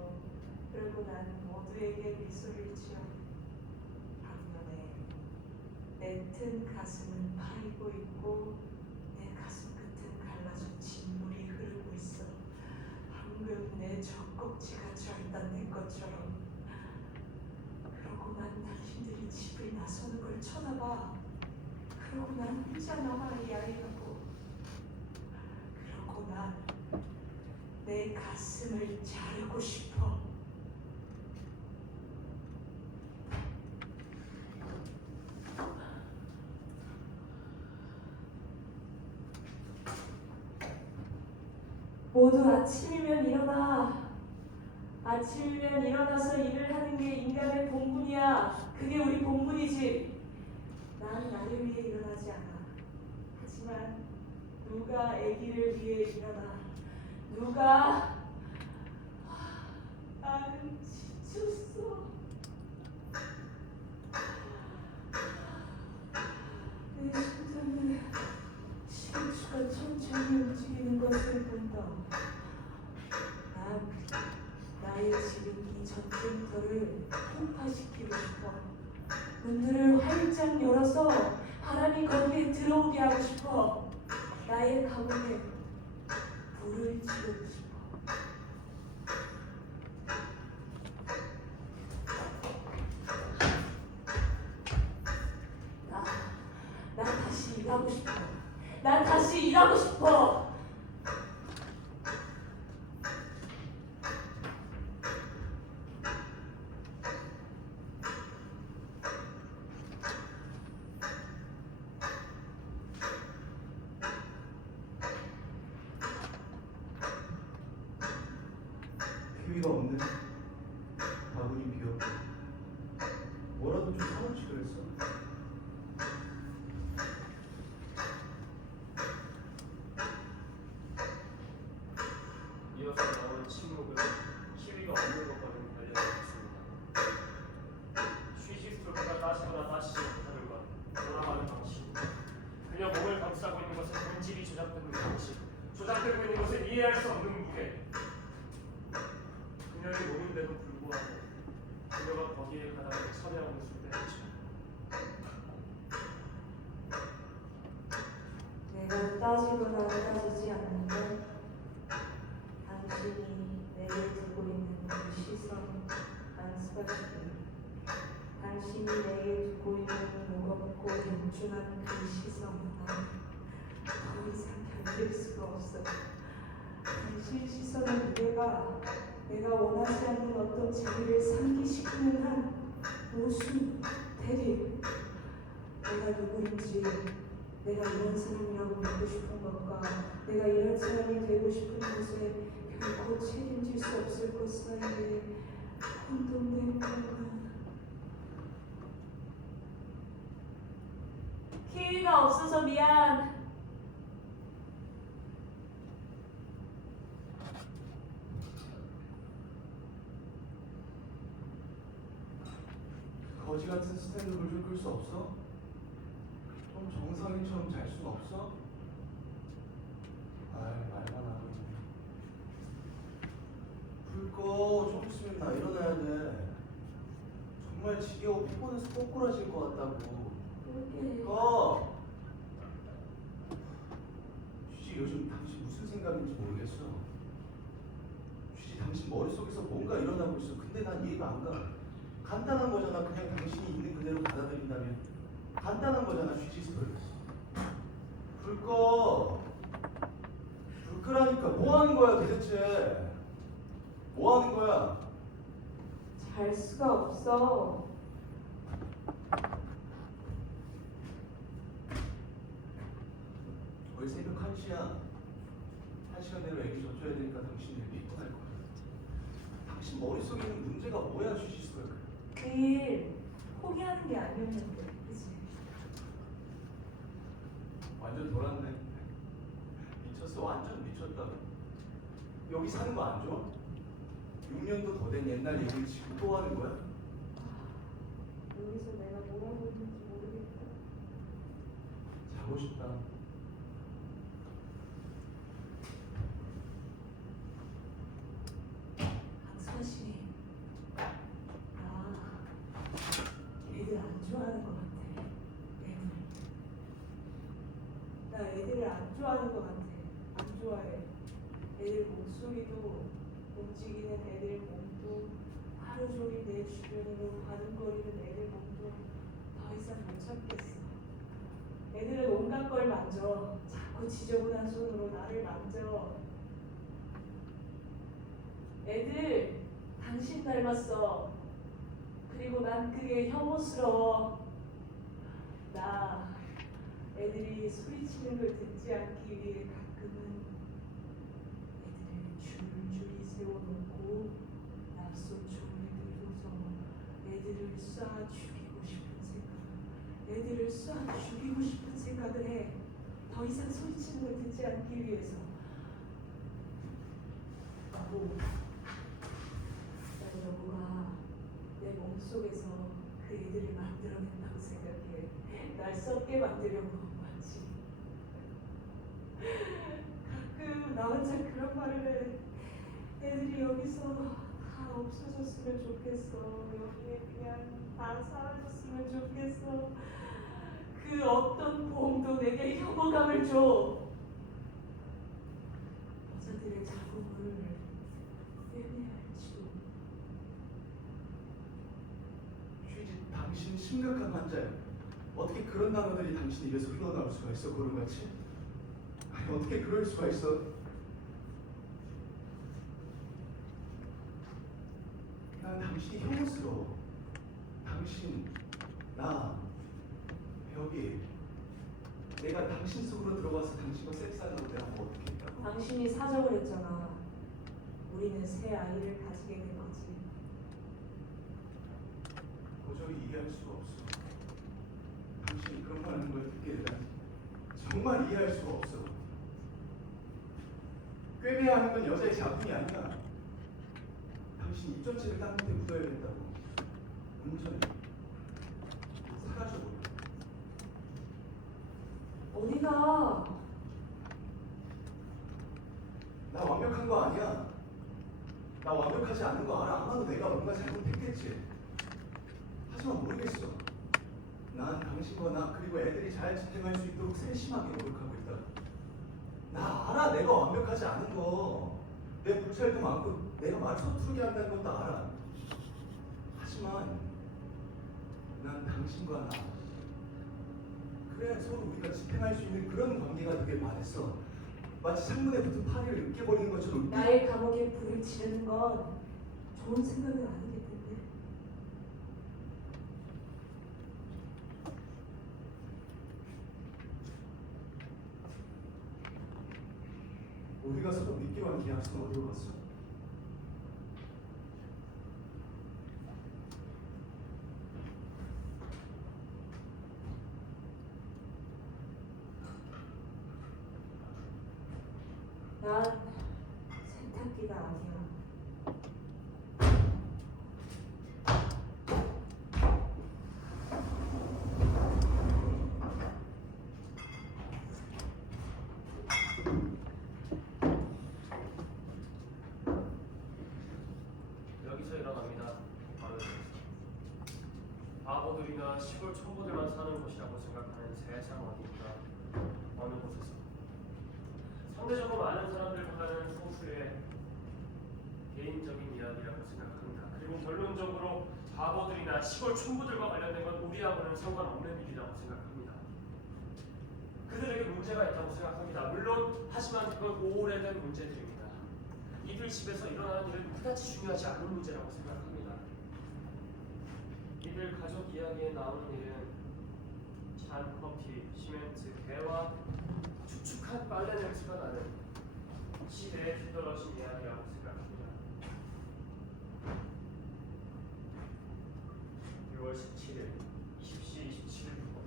그리고 나는 모두에게 미소를 지어. 반면에 내 내 튼 가슴은 파이고 있고 내 가슴 끝은 갈라진 진물이 흐르고 있어. 방금 내 젖꼭지가 절단된 것처럼. 그러고만 당신들이 집을 나서는 걸 쳐다봐. 그러고 난 혼자 남아 이 아이하고. 그러고 난 내 가슴을 자르고 싶어. 모두 아침이면 일어나. 아침이면 일어나서 일을 하는 게 인간의 본분이야. 그게 우리 본분이지. 난 나를 위해 일어나지 않아. 하지만 누가 아기를 위해 일어나. 누가. 나는 지쳤어. 내 심장은 시계추가 천천히 움직이는 것을 본다. 난 나의 집인 이 전쟁터를 풍파시키고 싶어. 문들을 활짝 열어서 바람이 거기에 들어오게 하고 싶어. 나의 가문에 불을 지르고 싶어. 난 다시 일하고 싶어. 난 다시 일하고 싶어. 기회가 없네. 바구니 비었고. 뭐라도 좀 사놓지 그랬어. 이어서 나오는 침묵은 키위가 없는 것과는 관련이 없습니다. 쉬시스토크가 따지거나 따지지 못하는 것, 돌아가는 방식, 그녀 몸을 감싸고 있는 것은 본질이 조작되는 방식, 조작되고 있는 것을 이해할 수 없는 무게. 그녀의 몸인데도 불구하고 그녀가 거기에 가다가 서려하고 있을 때였죠. 내가 따지거나 따지지 않는데 당신이 내게 두고 있는 그 시선 안스파시기. 당신이 내게 두고 있는 무겁고 빈준한 그 시선 더 이상 견딜 수가 없어. 당신 시선의 무게가 내가 원하지 않는 어떤 재미를 상기시키는 한 모순, 대립. 내가 누구인지, 내가 이런 사람이라고 믿고 싶은 것과 내가 이런 사람이 되고 싶은 것에 결코 책임질 수 없을 것 사이에 혼돈된 공간. 키위가 없어서 미안. 거지 같은 스탠드를 좀 끌 수 없어? 좀 정상인처럼 잘 순 없어? 아이, 말만 하고 있네. 불 꺼. 좀 있으면 나 일어나야 돼. 정말 지겨워. 피곤해서 꼬꾸라질 것 같다고. 그러게. 꺼! 쥐지, 요즘 당신 무슨 생각인지 모르겠어. 쥐지, 당신 머릿속에서 뭔가 일어나고 있어. 근데 난 이해가 안 가. 간단한 거잖아. 그냥 당신이 있는 그대로 받아들인다면. 간단한 거잖아, 쥐지 스토리. 불 꺼. 불 끄라니까. 뭐 하는 거야, 도대체? 뭐 하는 거야? 잘 수가 없어. 거의 새벽 1시야. 1시간 내로 애기 젖줘야 되니까 당신이 피곤할 거야. 당신 머릿속에 있는 문제가 뭐야, 쥐지 스토리. 그 일 포기하는 게 아니었는데, 그치? 완전 돌았네. 미쳤어. 완전 미쳤다. 여기 사는 거 안 좋아? 6년도 더 된 옛날 얘기를 지금 또 하는 거야? 여기서 내가 뭘 하고 있는지 모르겠다. 자고 싶다. 안수아씨, 나 걔들 안 좋아하는 것 같아. 내 좋아하는 것 같아. 안 좋아해. 애들 목소리도 움직이는 애들 몸도 하루 종일 내 주변으로 바둥거리는 애들 몸도 더 이상 못 참겠어. 애들은 온갖 걸 만져. 자꾸 지저분한 손으로 나를 만져. 애들 당신 닮았어. 그리고 난 그게 혐오스러워. 나 애들이 소리치는 걸 듣지 않기 위해 가끔은 애들을 줄줄이 세워놓고 납소총을 들고서 애들을 쏴 죽이고 싶은 생각, 애들을 쏴 죽이고 싶은 생각을 해. 더 이상 소리치는 걸 듣지 않기 위해서. 난 여보가 내 몸속에서 그 애들을 만들어낸다고 생각해. 날 썩게 만들려고 마치. 가끔 나 혼자 그런 말을 해. 애들이 여기서 다 없어졌으면 좋겠어. 여기에 그냥 다 사라졌으면 좋겠어. 그 어떤 보험도 내게 혐오감을 줘. 여자들의 자궁을 꿰매야지. 휴지, 당신 심각한 환자야. 어떻게 그런 단어들이 당신 입에서 흘러나올 수가 있어, 고름같이? 아니, 어떻게 그럴 수가 있어? 난 당신이 혐오스러워. 당신, 나, 벽이. 내가 당신 속으로 들어가서 당신과 섹스하려고 내가 뭐 어떻게 했다고? 당신이 사정을 했잖아. 우리는 새 아이를 가지게 된 거지. 도저히 이해할 수가 없어. 당신이 그런 말 하는 걸 듣게 되다니 정말 이해할 수가 없어. 꿰매야 하는 건 여자의 자궁이 아니야. 당신 입 전체를 땅 밑에 묻어야겠다고. 온전히 사라져버려. 어디가? 나 완벽한 거 아니야. 나 완벽하지 않은 거 알아. 아마도 내가 뭔가 잘못했겠지. 하지만 모르겠어. 난 당신과 나 그리고 애들이 잘 진행할 수 있도록 세심하게 노력하고 있다. 나 알아. 내가 완벽하지 않은 거. 내 불찰도 많고 내가 말 서투르게 한다는 것도 알아. 하지만 난 당신과 나 그래야 서로 우리가 지탱할 수 있는 그런 관계가 되길 바랬어. 마치 창문에 붙은 파리를 으깨버리는 것처럼 나의 감옥에 불을 지르는 건 좋은 생각은 아니겠는데. 우리가 서로 믿기로 한 계약서는 어디로 갔어? 난 세탁기가 아니야. 여기서 일어납니다. 바로 여기서. 바보들이나 시골 초보들만 사는 곳이라고 생각하는 세상 어딘가 어느 곳에서 상대적으로 많은 사람들보다는 소수의 개인적인 이야기라고 생각합니다. 그리고 결론적으로 바보들이나 시골 촌부들과 관련된 건 우리하고는 상관없는 일이라고 생각합니다. 그들에게 문제가 있다고 생각합니다. 물론 하지만 그건 오래된 문제들입니다. 이들 집에서 일어나는 일은 그다지 중요하지 않은 문제라고 생각합니다. 이들 가족 이야기에 나오는 일은 찬 커피, 시멘트, 개와 축축한 빨래 냄새가 나는 시대에 뒤떨어진 이야기라고 생각합니다. 6월 17일 20시 27분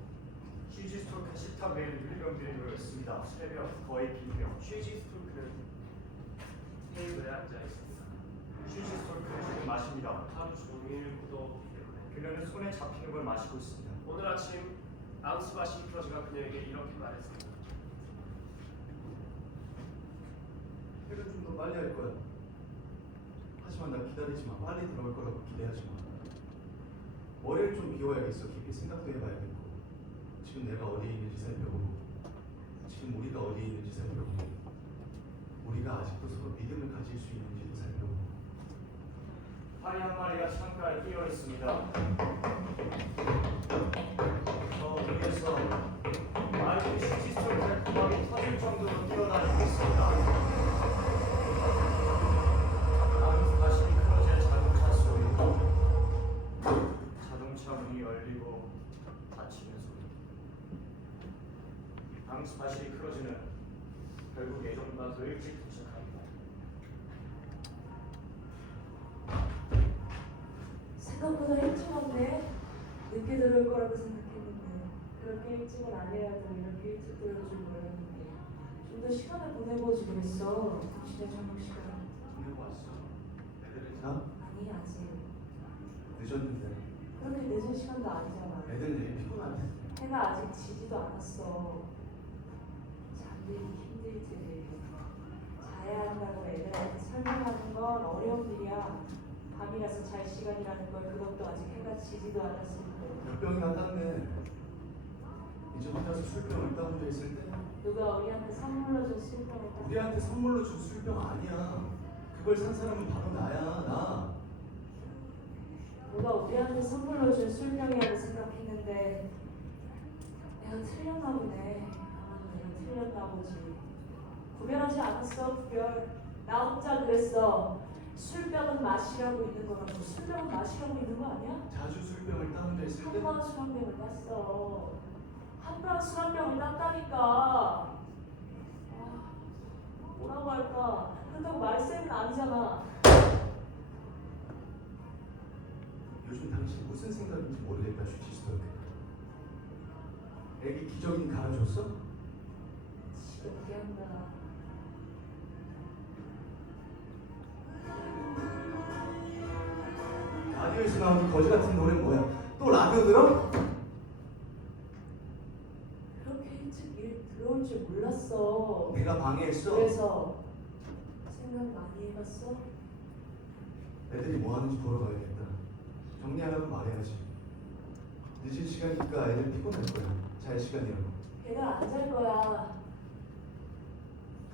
휴지스톨 카시타 메일 유리병들이 모였습니다. 새벽 거의 비명. 쉬지스톨크는 테이블에 앉아 있습니다. 휴지스톨크는 지금 마십니다. 하루 종일 구독 때문에 그녀는 손에 잡히는 걸 마시고 있습니다. 오늘 아침 앙스바시 프로즈가 그녀에게 이렇게 말했습니다. 퇴근 좀 더 빨리 할 거야. 하지만 나 기다리지 마. 빨리 들어올 거라고 기대하지 마. 머리를 좀 비워야겠어. 깊이 생각도 해봐야겠고 지금 내가 어디에 있는지 살펴보고 지금 지금 우리가 어디에 있는지 살펴보고 우리가 아직도 서로 믿음을 가질 수 있는지도 살펴보고 파리 한 마리가 창가에 끼어 있습니다. 저 위에서 마이클 시스템 달콤하게 터질 정도로 뛰어다니고 있습니다. 다시 미끄러질 자동차 소리, 자동차 문이 열리고 닫히는 소리. 방스팟이 미끄러지는 결국 예전보다 더 일찍 도착합니다. 생각보다 일찍 왔네. 늦게 들어올 거라고 생각했는데 그렇게 일찍은 아니라도 이렇게 일찍 들어올 줄 몰랐는데 좀 더 시간을 보내보지 그랬어. 당신의 저녁 시간. 보내고 왔어. 애들은 자? 아니 아직. 늦었는데 그렇게 늦은 시간도 아니잖아. 애들 내일 피곤한데 해가 아직 지지도 않았어. 잠들기 힘들지. 자야 한다고 애들한테 설명하는 건 어려운 일이야. 밤이라서 잘 시간이라는 걸 그것도 아직 해가 지지도 않았을 때. 몇 병이나 땄네. 이제 혼자서 술병을 따 혼자 있을 때 누가 우리한테 선물로 준 술병을 딱 우리한테 선물로 준 술병 아니야. 그걸 산 사람은 바로 나야. 나. 누가 우리한테 선물로 준 술병이라고 생각했는데 내가 틀렸나 보네. 아마도 내가 틀렸나 보지. 구별하지 않았어. 구별. 나 혼자 그랬어. 술병은 마시라고 있는 거라고. 술병은 마시라고 있는 거 아니야? 자주 술병을 따 혼자 있을 때 한번 술 한 병을 땄어. 한번 술 한 병을 땄다니까. 뭐라고 할까? 그렇다고 말세는 아니잖아. 요즘 당신 무슨 생각인지 모르겠다. 슈치스토크. 애기 기저귀는 갈아줬어? 지겹게 한다. 라디오에서 나오는 거지 같은 노래는 뭐야? 또 라디오 들어? 그렇게 일찍 일 들어올 줄 몰랐어. 내가 방해했어. 그래서 생각 많이 해봤어? 애들이 뭐 하는지 보러 가야겠다. 정리하라고 말해야지. 늦은 시간이니까 애들 피곤할 거야. 잘 시간이라고. 걔들 안 잘 거야.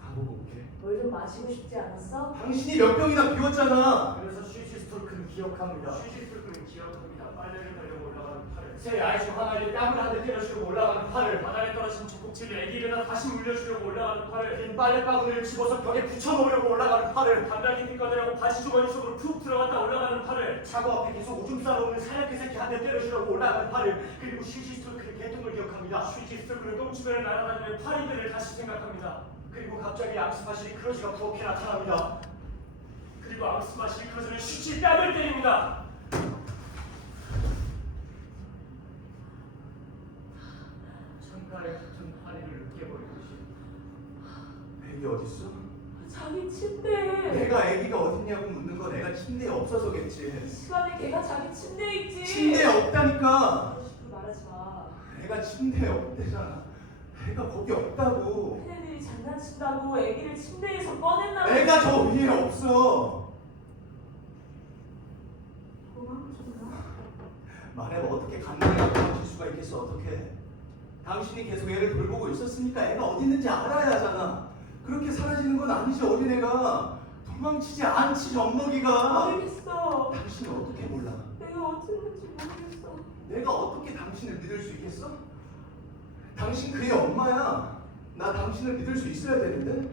가보고 올게. 뭘 좀 마시고 싶지 않았어? 당신이 몇 병이나 비웠잖아. 그래서 쉬시스톨크는 기억합니다. 시시스토크는 기억합니다. 빨래를 달려고 올라가는 팔을, 새 아이스 하나에 땀을 한 대 때려주려고 올라가는 팔을, 바닥에 떨어진 젖꼭지를 애기에다 다시 물려주려고 올라가는 팔을, 빈 빨래바구니를 집어서 벽에 붙여놓으려고 올라가는 팔을, 담배 캔디 꺼내려고 바지 주머니 속으로 푹 들어갔다 올라가는 팔을, 차고 앞에 계속 오줌 싸놓는 사냥개 새끼 한 대 때려주려고 올라가는 팔을, 그리고 쉬시스톨크의 개통을 기억합니다. 시시스토크는 똥 주변을 날아다니는 파리들을 다시 생각합니다. 그리고 갑자기 앙스파실이 크러지가 부엌에 나타납니다. 그리고 앙스마 실크로즈는 슈치 뺨을 때립니다. 창가에 붙은 파리를 으깨버리듯이. 애기 어딨어? 자기 침대에. 내가 애기가 어딨냐고 묻는 건 애가 침대에 없어서겠지. 시간에 걔가 자기 침대에 있지. 침대에 없다니까. 그런 식으로 말하지 마. 애가 침대에 없대잖아. 애가 거기 없다고. 걔네들이 장난친다고 애기를 침대에서 꺼냈나? 애가 저 위에 없어. 도망쳤나? 말해봐. 어떻게 감당하고 도망칠 수가 있겠어. 어떻게. 당신이 계속 애를 돌보고 있었으니까 애가 어디 있는지 알아야 하잖아. 그렇게 사라지는 건 아니지. 어린애가 도망치지 않지. 젖먹이가. 모르겠어. 당신이 어떻게 몰라. 내가 어쩌는지 모르겠어. 내가 어떻게 당신을 믿을 수 있겠어? 당신 그의 엄마야. 나 당신을 믿을 수 있어야 되는데.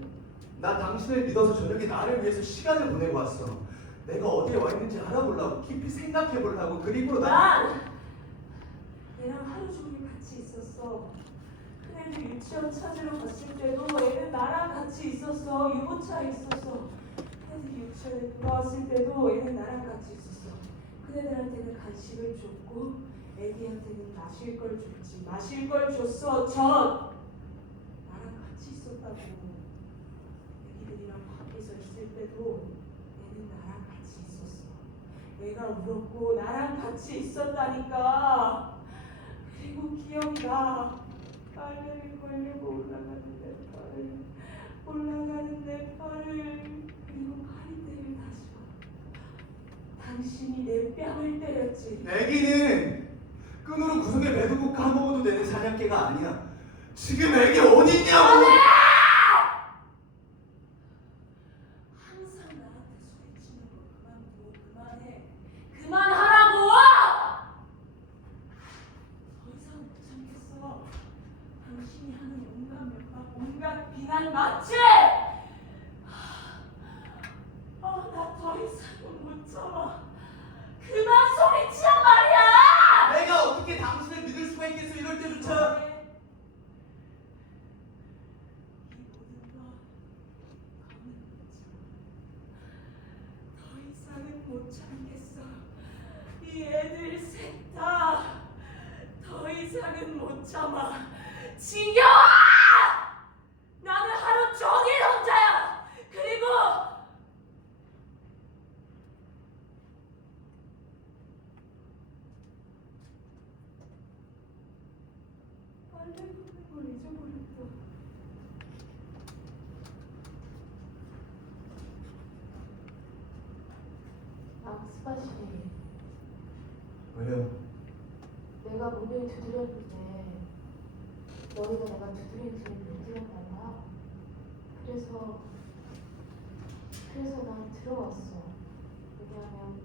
나 당신을 믿어서 저녁에 나를 위해서 시간을 보내고 왔어. 내가 어디에 와 있는지 알아보려고, 깊이 생각해 보려고. 그리고 난 얘랑 하루 종일 같이 있었어. 큰애들 유치원 찾으러 갔을 때도 애는 나랑 같이 있었어. 유모차에 있었어. 큰애들이 유치원에 돌아왔을 때도 애는 나랑 같이 있었어. 큰애들한테는 간식을 줬고 애기한테는 마실 걸 줬지. 마실 걸 줬어. 나랑 같이 있었다고. 애기들이랑 밖에서 있을 때도 애는 나랑 같이 있었어. 내가 울었고 나랑 같이 있었다니까. 그리고 기억이 나. 빨래를 걸려고 올라가는 내 팔을 그리고 파리떼를 다시 봐. 당신이 내 뺨을 때렸지. 애기는 끈으로 구석에 매두고 까먹어도 되는 사냥개가 아니야. 지금 애기 어디 있냐고! 항상 나한테 소리치는 거 그만두고 그만해. 그만하라고! 더 이상 못 참겠어. 당신이 하는 온갖 면박, 온갖 비난 맞지? 나 더 이상은 못 참아. 그만 소리치란 말이야! 내가 어떻게 당신을 믿을 수가 있겠어, 이럴 때조차! 이 모든 건 더는 못 참아. 더 이상은 못 참겠어. 이 애들 셋 다 더 이상은 못 참아. 지겨워! 나는 하루 종일 혼자야. 그리고 빨래 굽는 걸 잊어버렸다. 앙스바시, 왜요? 내가 문을 두드렸는데 너희가 내가 두드리는 소리를 못 들었단다. 그래서 난 들어왔어. 왜냐면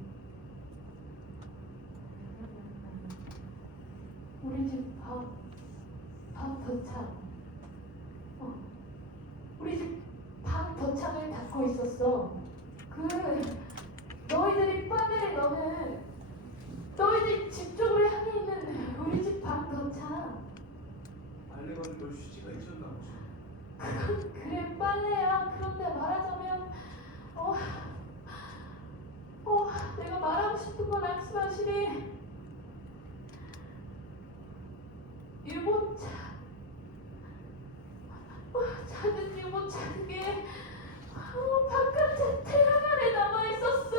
우리 집 밥 덧창, 우리 집 밥 덧창을 닫고 있었어. 너희들이 빨래를 넣는 너희들 집 쪽으로 향해 있는 우리 집 방 덧창. 빨래 건걸 휴지가 있었나 보지. 그래 빨래야. 그런데 말하자면 내가 말하고 싶은 건 악수마실이 유모차 작은 유모차인 게 바깥에 태양 아래 남아 있었어.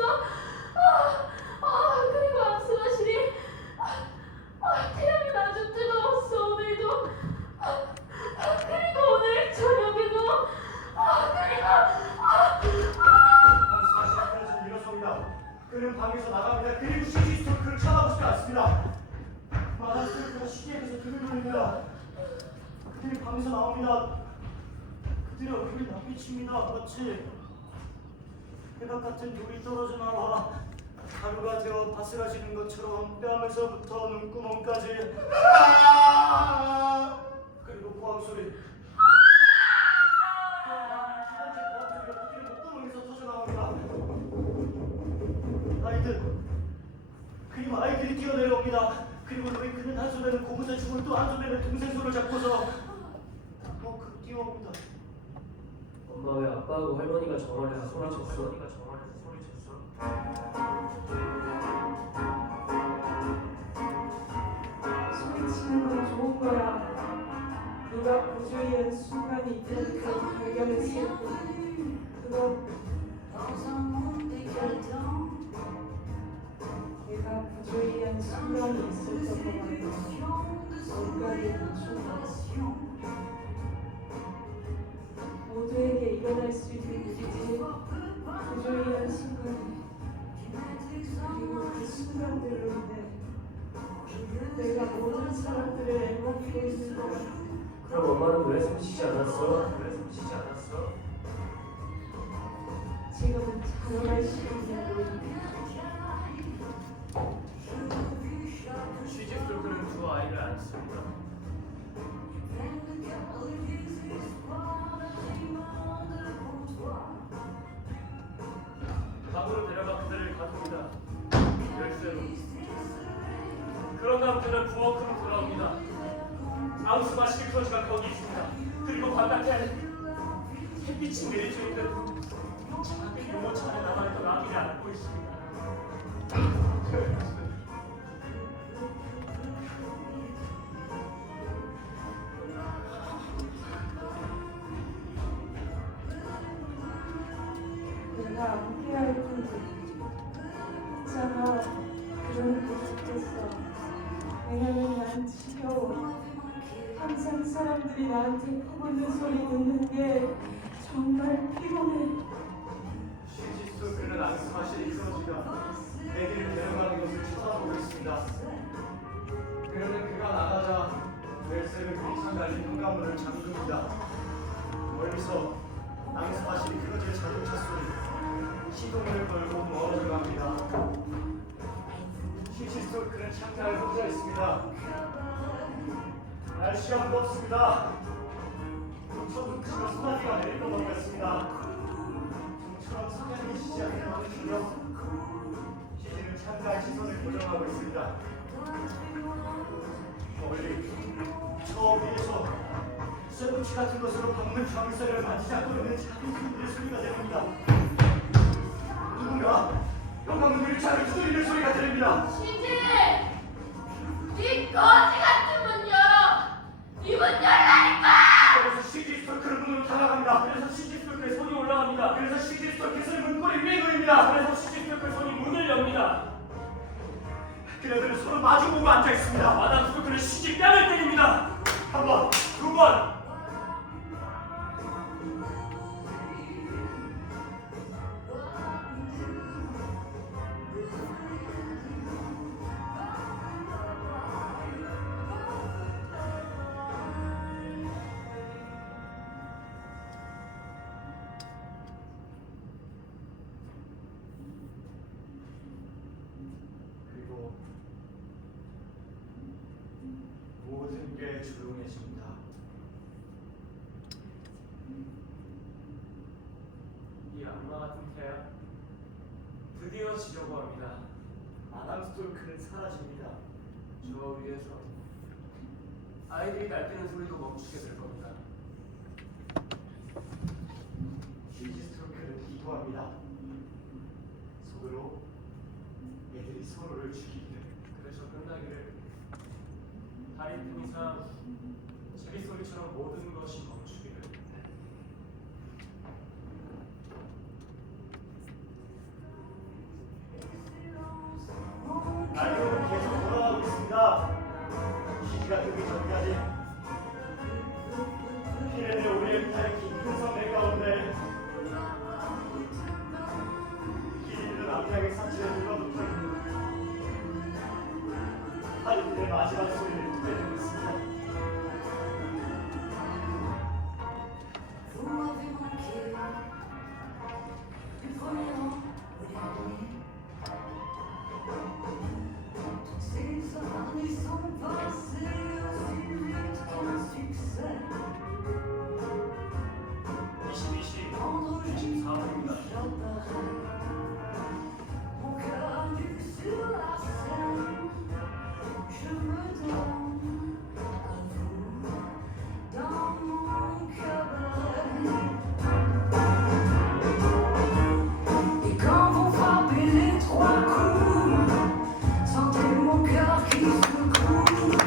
그리고 악수마실이 태양이 아주 뜨거웠어 오늘도. 그리고 오늘 저녁에도 앙스마시가 끊어진 일어섭니다. 그는 방에서 나갑니다. 그리고 시지스토크를 찾아보지 않습니다. 마라스토크가 시계에서 등을 돌립니다. 그들이 방에서 나옵니다. 그들의 얼굴이 낯비칩니다. 마치 해박 같은 돌이 떨어져 나와 가루가 되어 바스라지는 것처럼 뺨에서부터 눈구멍까지 그리고 포항 소리 그들의 목구멍에서 터져 나옵니다. 아이들이 뛰어내려옵니다. 그리고 그는 한 손에는 고무줄 죽을 또 한 손에는 동생 손을 잡고서 뛰어옵니다. 엄마 왜 아빠하고 할머니가 전화해서 소리쳤어? 소리치는 건 좋은 거야. 네가 부주의한 순간이 있다니까 발견했을 때 그건 내가 부주의한 순간이 있었던 것 같아. 뭔가를 맞춘 거. 모두에게 일어날 수 있는 일이지. 부주의한 순간 그리고 그 순간들로 인해 내가 모든 사람들을 애먹이고 있는 것 같아. 그럼 엄마는 왜 숨쉬지 않았어? 지금은 자연할 시간이 보이네. 시집돌들은 두 아이를 안습니다. 방으로 데려가 그들을 가둡니다. 열쇠로. 그런 다음 그는 부엌으로 돌아옵니다. 앙스마시 클로즈가 거기 있습니다. 그리고 바깥에 햇빛이 내리쬐는 작은 유모차 안에 남아있던 아기를 안고 있습니다. 내가 함께할 텐데 있잖아. 그러니까 좋겠어. 왜냐면 난 지겨워. 항상 사람들이 나한테 퍼붓는 소리 듣는 게 정말 피곤해. 시지스토크는 앙스마시의 클로즈가 애기를 데려가는 것을 찾아보고 있습니다. 그러는 그가 나가자 넬슨은 창 달린 현관문을 잠깁니다. 멀리서 앙스파실이 크루즈의 자동차 소리, 시동을 걸고 멀어져 갑니다. 시시스토크는 창가에 혼자 있습니다. 날씨가 무겁습니다. 천둥치며 소나기가 내릴 것 같습니다. 좀처럼 성향이 지지 않는 마음이며 시신은 창가에 시선을 고정하고 있습니다. 멀리 저 위에서 쇠붙이 같은 것으로 방문 장소를 만지작고 있는 작은 손들의 소리가 들립니다. 누군가 영광문을 차를 두드리는 소리가 들립니다. 시지! 이 거지 같은 문 열어! 이 문 열라니까! 그래서 시지스토크를 문으로 다가갑니다. 그래서 시지스토크의 손이 올라갑니다. 그래서 시지스토크의 손이 문고리 위에 놓입니다. 그래서 시지스토크의 손이 문을 엽니다. 그녀들은 서로 마주보고 앉아있습니다. 마담 스토크는 시지 뺨을 때립니다. 한 번, 두 번. 그리고 모든 게 조용해집니다. 이 악마 같은 태양 드디어 지려고 합니다. 마담 스토크는 사라집니다. 저 위에서 아이들이 날뛰는 소리도 멈추게 될 겁니다. 시지스토크는 기도합니다. 속으로 애들이 서로를 죽이기를. 그래서 끝나기를 다리뿐 이상 제비 소리처럼 모든 것이 멈추기를. 날개는 계속 돌아가고 있습니다. 시기가 되기 전까지 피레네 오리엔탈의 깊은 섬의 가운데 길이는 암벽에 사치에 눌러붙어 있는 하리들의 마지막 소리를 듣게 되고 있습니다. Vous m'avez manqué du premier au dernier. Toutes ces années sont passées aussi vite qu'un succès. 22시 Vendredi, 24분입니다. j'apparais, mon cœur nu sur la scène. Je me donne à vous dans mon cabaret. Et quand vous frappez les trois coups, sentez mon cœur qui secoue.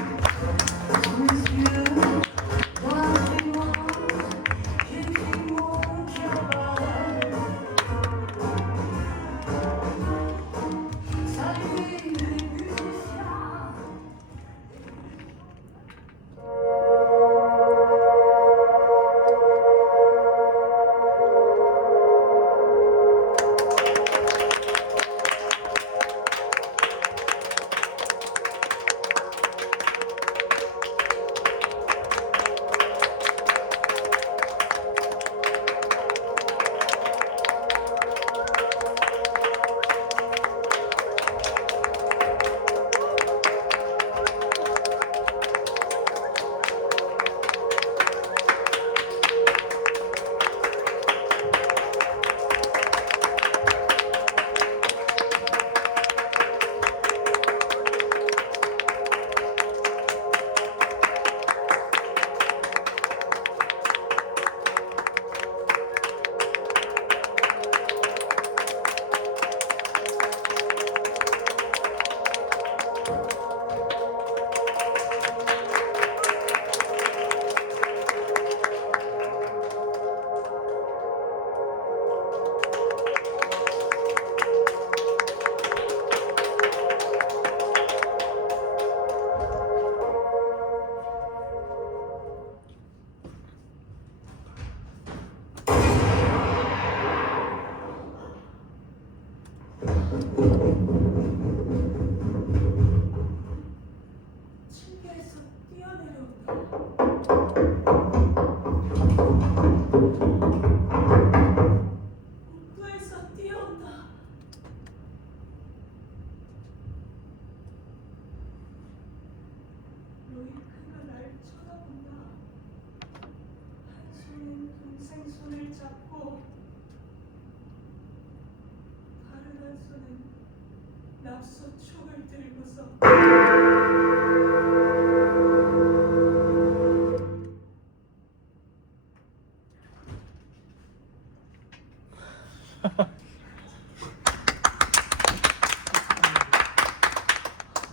총을 들고서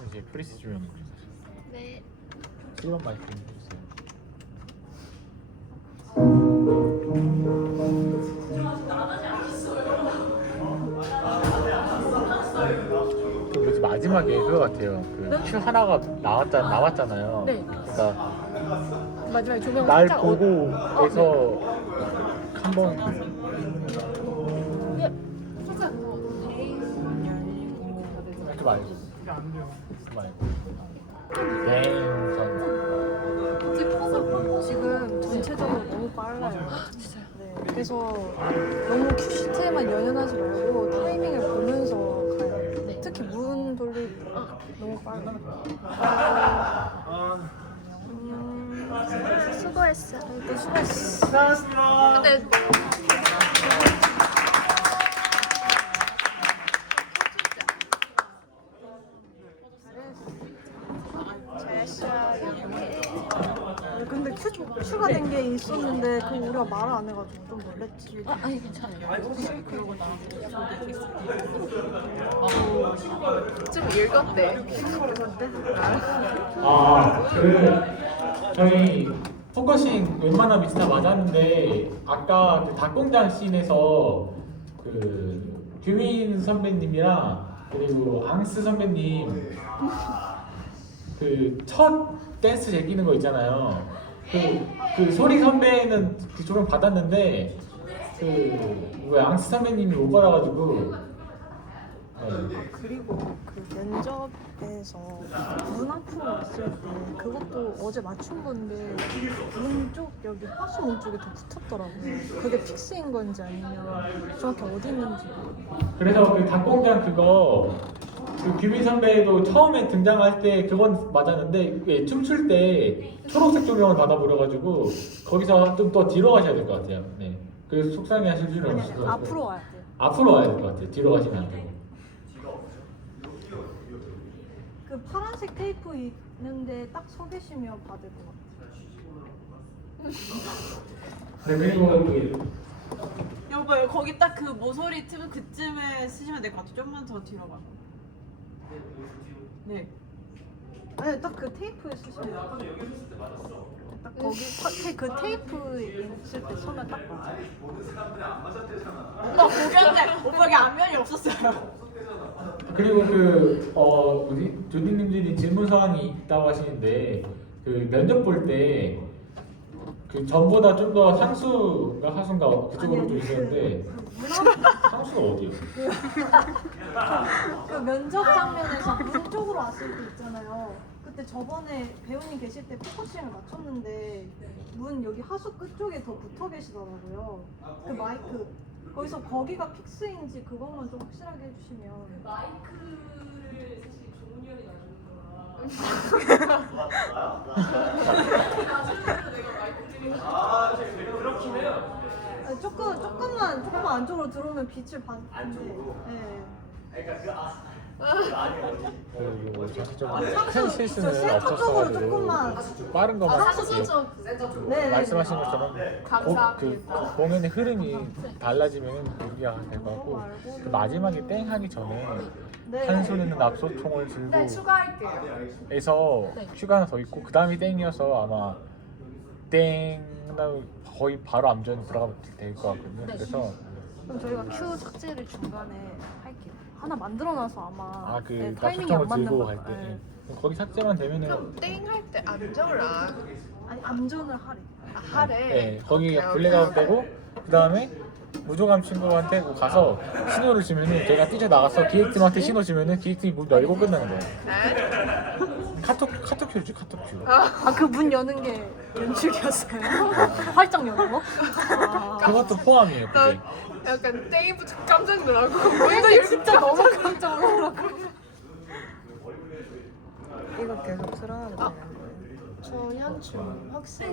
이제 프리스 조명. 네. 1번 마이크 좀 주세요. 뭐지 마지막에 그거 같아요. 그 하나가 나왔잖아요. 네. 그러니까 마지막에 조명 날 살짝 보고 해서 한번 그 말고 그 말고 뱅선 지금 전체적으로 너무 빨라요. 진짜요? 네. 그래서 너무 큐시트에만 연연하지 말고 타이밍을 보면서 가요. 특히 문 돌릴 때 너무 빨라요. 수고했어. 또 수고했어. 고생하셨습니다. 네. 근데 큐가 된 게 있었는데 그거 우리가 말을 안 해가지고 좀 놀랬지. 아니 괜찮아요. 좀 읽었대. 저희 포커싱 웬만하면 비슷한 맞았는데 아까 그 닭공장 씬에서 그 규민 선배님이랑 그리고 앙스 선배님 그 첫 댄스 제끼는 거 있잖아요. 그 소리 선배는 그 조명 받았는데 그 앙스 선배님이 못 받아가지고. 그리고 그 면접에서 문 앞으로 왔을 때 그것도 어제 맞춘 건데 문 쪽 여기 하수문 쪽에 더 붙었더라고요. 그게 픽스인 건지 아니면 정확히 어디 있는지. 그래서 그 닭공장 그거 그 규민 선배도 처음에 등장할 때 그건 맞았는데 왜 춤출 때 초록색 조명을 받아버려가지고 거기서 좀 더 뒤로 가셔야 될 것 같아요. 네. 그 속상해하실 필요는 아니 없을 것 같아요. 앞으로 와야 돼요. 앞으로 와야 될 것 같아요. 뒤로 가시면 안 되고. 그 파란색 테이프 있는데 딱 서 계시면 받을 것 같아요. 네, 그리고 여보 거기 딱 그 모서리 틈 그쯤에 쓰시면 될 것 같아. 좀만 더 뒤로 가. 네. 아니 딱 그 테이프에 쓰시면 돼요. 딱 거기 그 테이프 있을 때 서면 딱 맞아요. 오빠 고견대 오빠에게 안면이 없었어요. 그리고 뭐지 조디님들이 질문 사항이 있다고 하시는데 그 면접 볼 때 그 전보다 좀 더 상수가 하수인가 그쪽으로 좀 있었는데 상수가 어디요? 그 면접 장면에서 문 쪽으로 왔을 때 있잖아요. 그때 저번에 배우님 계실 때 포커싱을 맞췄는데 문 여기 하수 끝쪽에 더 붙어 계시더라고요. 그 마이크 거기서 거기가 픽스인지 그것만 좀 확실하게 해주시면. 마이크를 사실 종훈이 형이 놔주는 거라. 그렇긴 해요. 아니, 조금만 안쪽으로 들어오면 빛을 받는데. 안쪽으로. 네. 큰 실수는 없었어가지고 조금만. 빠른 거만 네. 말씀하신 것처럼 그 공연의 흐름이 달라지면 우리가 될 것 같고 그 마지막에 땡 하기 전에 네. 한 손에는 납소총을 들고 네 추가할게요. 해서 큐가 하나 더 있고 그 다음이 땡이어서 아마 땡 그다음에 거의 바로 암전 들어가면 될 것 같거든요. 그래서 그럼 저희가 큐 삭제를 중간에 할게요. 하나 만들어놔서 아마 그 네, 타이밍이 안 납소총을 맞는 들고 거. 갈 때 네. 거기 삭제만 되면은 그럼 땡 할 때 안정을 안 아니 암전을 하래. 하래. 네, 거기 오케이, 블랙아웃 오케이. 되고 그 다음에 무조감 친구한테 가서 신호를 주면은 제가 뛰쳐나가서 기획팀한테 신호 주면은 기획팀이 문 열고 끝나는 거예요. 네. 카톡 큐죠 카톡 큐. 아 그 문 여는 게 연출이었어요? 활짝 여는 거? 아. 그것도 포함이에요. 그게. 약간 땡이부터 깜짝 놀라고. 근데 진짜 너무 깜짝 놀라고. 이거 계속 틀어야 되는 거예요? 조연출 혹시